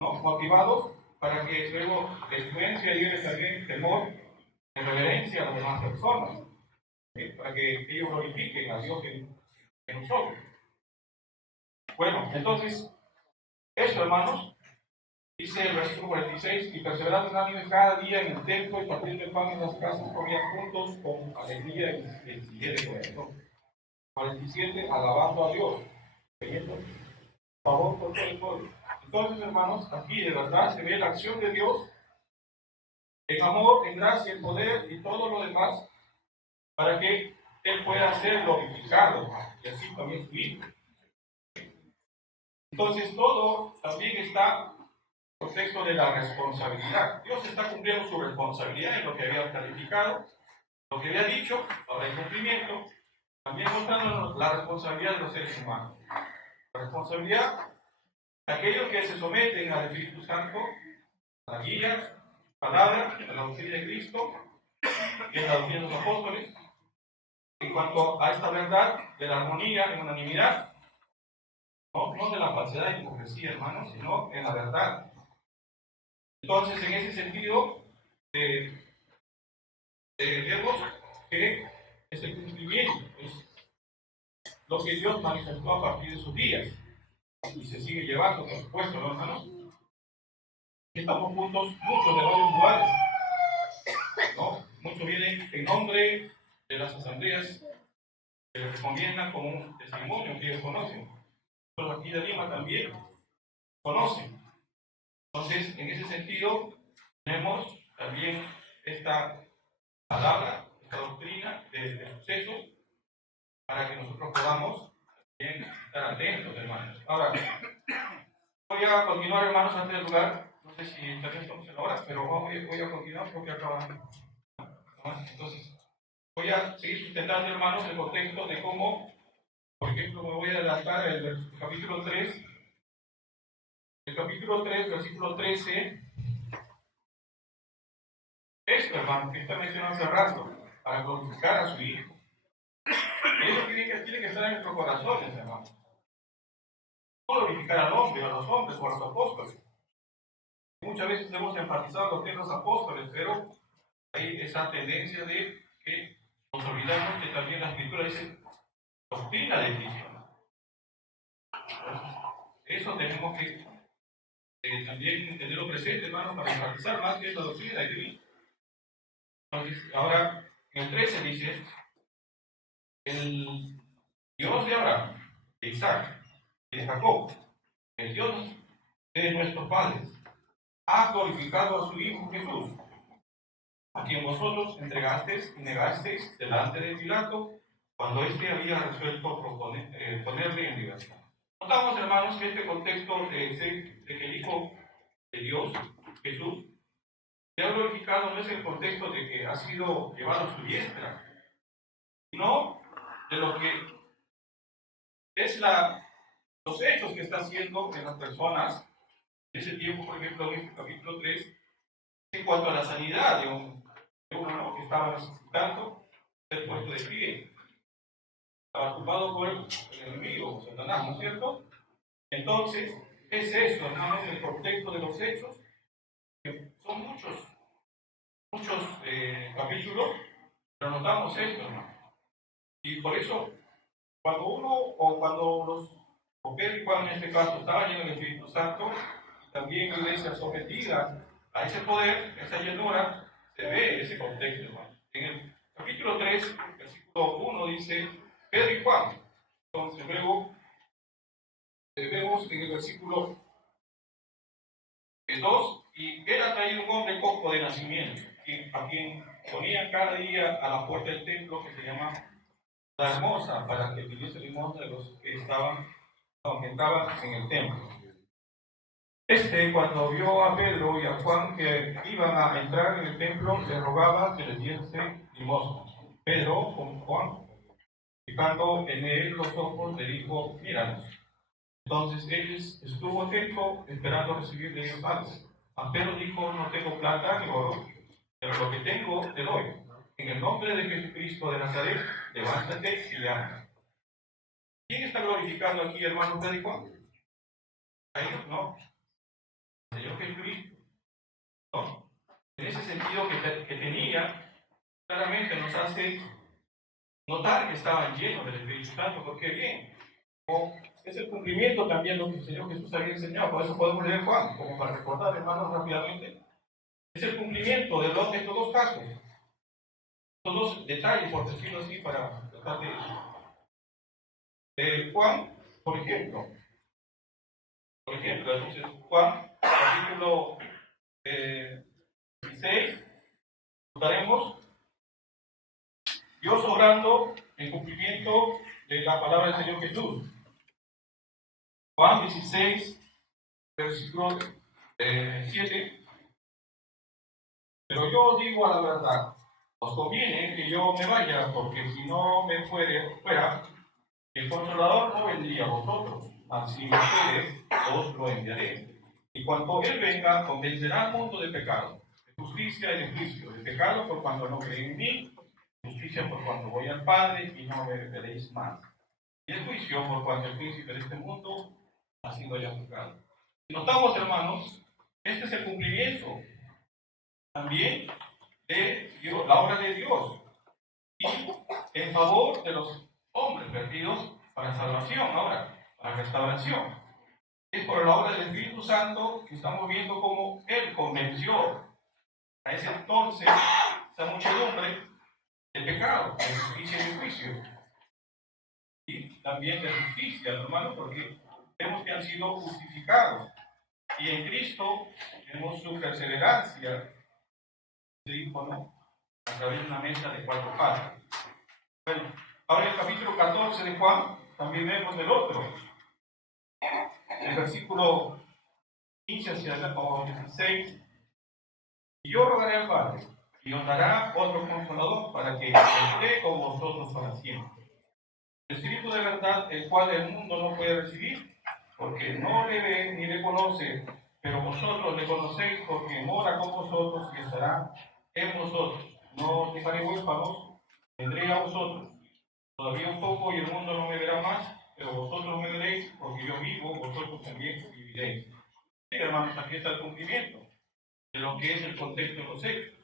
¿no?, motivados para que luego la influencia llegue también temor, de reverencia a las demás personas, ¿sí?, para que ellos glorifiquen a Dios en nosotros. Bueno, entonces, esto, hermanos, dice el versículo 46, y perseverando unánime cada día en el templo y partiendo el pan en las casas, comían juntos con alegría y sencillez de corazón. 47, alabando a Dios, teniendo favor por todo el pueblo. Entonces, hermanos, aquí de verdad se ve la acción de Dios en amor, en gracia, en poder y todo lo demás, para que Él pueda ser glorificado, y así también su Hijo. Entonces, todo también está en el contexto de la responsabilidad. Dios está cumpliendo su responsabilidad en lo que había calificado, lo que había dicho, ahora el cumplimiento, también mostrándonos la responsabilidad de los seres humanos. La responsabilidad de aquellos que se someten al Espíritu Santo, a la guía, palabra, a la doctrina de Cristo, que es la doctrina de los apóstoles, en cuanto a esta verdad de la armonía en unanimidad, no de la falsedad y hipocresía, hermanos, sino en la verdad. Entonces, en ese sentido, vemos que es el cumplimiento, es lo que Dios manifestó a partir de sus días, y se sigue llevando, por supuesto, ¿no, hermanos? Estamos juntos, muchos de varios lugares, ¿no? Muchos vienen en nombre de las asambleas que les recomiendan como un testimonio que ellos conocen. Los aquí de Lima también conocen. Entonces, en ese sentido, tenemos también esta palabra, esta doctrina de sucesos, para que nosotros podamos también estar atentos, hermanos. Ahora, voy a continuar, hermanos, antes del lugar. No sé si también estamos en la hora, pero voy a continuar porque acabamos. Entonces, voy a seguir sustentando, hermanos, el contexto de cómo, por ejemplo, me voy a adelantar el capítulo 3. El capítulo 3, versículo 13. Esto, hermanos, que está mencionando hace rato, para glorificar a su Hijo. Y eso tiene que estar en nuestros corazones, hermanos. no glorificar al hombre, a los hombres o a los apóstoles. Muchas veces hemos enfatizado lo que es los apóstoles, pero hay esa tendencia de que nos olvidamos que también la Escritura dice doctrina de Cristo. Eso tenemos que también tenerlo presente, hermano, para enfatizar más que es la doctrina de Cristo. Entonces, ahora, en el 13 dice, el Dios de Abraham, de Isaac y de Jacob, el Dios de nuestros padres, ha glorificado a su Hijo Jesús, a quien vosotros entregasteis y negasteis delante de Pilato, cuando éste había resuelto ponerle en libertad. Notamos, hermanos, que este contexto de que el Hijo de Dios, Jesús, se ha glorificado no es el contexto de que ha sido llevado a su diestra, sino de lo que es los hechos que está haciendo en las personas en ese tiempo. Por ejemplo, en este capítulo 3, en cuanto a la sanidad de uno que estaba necesitando ser puesto de pie, estaba ocupado por el enemigo, Satanás, ¿no es cierto? Entonces, es eso, hermanos, el contexto de los hechos, que son muchos capítulos, pero notamos esto, hermano. Y por eso, cuando uno, o Pedro y Juan en este caso, estaban llenos del Espíritu Santo, también la iglesia sometida a ese poder, esa llenura, se ve ese contexto, hermano. En el capítulo 3, versículo 1 dice, Pedro y Juan. Entonces luego vemos en el versículo 2, y él ha traído un hombre cojo de nacimiento, a quien ponían cada día a la puerta del templo, que se llama La Hermosa, para que pidiese limosna de los que entraban en el templo. Cuando vio a Pedro y a Juan que iban a entrar en el templo, le rogaba que les diese limosna. Pedro, con Juan, fijando en él los ojos, le dijo, míranos. Entonces él estuvo atento, esperando recibir de ellos algo. A Pedro dijo, no tengo plata ni oro, pero lo que tengo te doy. En el nombre de Jesucristo de Nazaret, levántate y le anda. ¿Quién está glorificando aquí, hermano Pedro y Juan? ¿A ellos? No. El Señor Jesucristo. No. En ese sentido que tenía, claramente nos hace notar que estaban llenos del Espíritu Santo, porque bien, es el cumplimiento también de lo que el Señor Jesús había enseñado. Por eso podemos leer Juan, como para recordar, hermanos, rápidamente. Es el cumplimiento de estos dos casos. Estos dos detalles, por decirlo así, para tratar de Juan, por ejemplo, entonces Juan, capítulo 16, notaremos Dios obrando en cumplimiento de la palabra del Señor Jesús. Juan 16, versículo 7. Pero yo os digo a la verdad, os conviene que yo me vaya, porque si no me fuera, el Consolador no vendría a vosotros, mas si me fuere, os lo enviaré. Y cuando Él venga, convencerá al mundo de pecado, de justicia y de juicio, de pecado por cuanto no creen en mí, justicia por cuanto voy al Padre y no me veréis más, y el juicio por cuanto el príncipe de este mundo ha sido ya juzgado. Y notamos, hermanos, este es el cumplimiento también de Dios, la obra de Dios, y en favor de los hombres perdidos para salvación, ahora, para restauración. Es por la obra del Espíritu Santo que estamos viendo cómo Él convenció a ese entonces, esa muchedumbre, de pecado, de justicia y de juicio. Y también de justicia, hermanos, porque vemos que han sido justificados. Y en Cristo vemos su perseverancia, ¿no? A través de una mesa de 4 patas. Bueno, ahora en el capítulo 14 de Juan, también vemos el otro. El versículo 15 hacia el 16. Y yo rogaré al Padre, y os dará otro consolador para que esté con vosotros para siempre. El Espíritu de verdad, el cual el mundo no puede recibir, porque no le ve ni le conoce, pero vosotros le conocéis porque mora con vosotros y estará en vosotros. No os dejaré huérfanos, vendré a vosotros. Todavía un poco y el mundo no me verá más, pero vosotros me veréis, porque yo vivo, vosotros también viviréis. Sí, hermanos, aquí está el cumplimiento de lo que es el contexto de los hechos.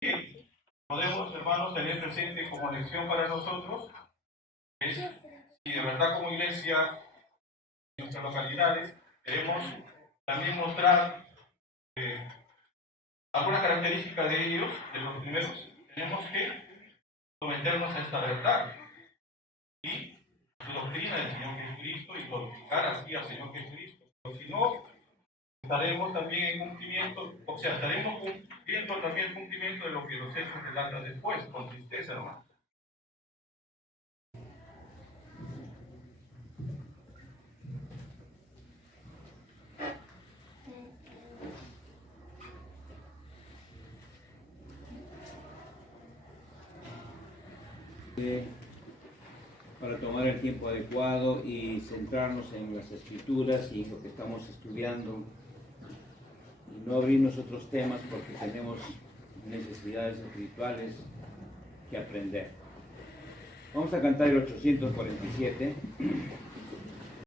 Sí, podemos, hermanos, tener presente como lección para nosotros es si de verdad como iglesia en nuestras localidades queremos también mostrar alguna característica de ellos, de los primeros, tenemos que someternos a esta verdad y su doctrina del Señor Jesucristo y glorificar así al Señor Jesucristo. Pero si no, estaremos también en cumplimiento, o sea, estaremos viendo también el cumplimiento de lo que los hechos relatan después, con tristeza, hermano. Para tomar el tiempo adecuado y centrarnos en las escrituras y lo que estamos estudiando y no abrirnos otros temas porque tenemos necesidades espirituales que aprender. Vamos a cantar el 847.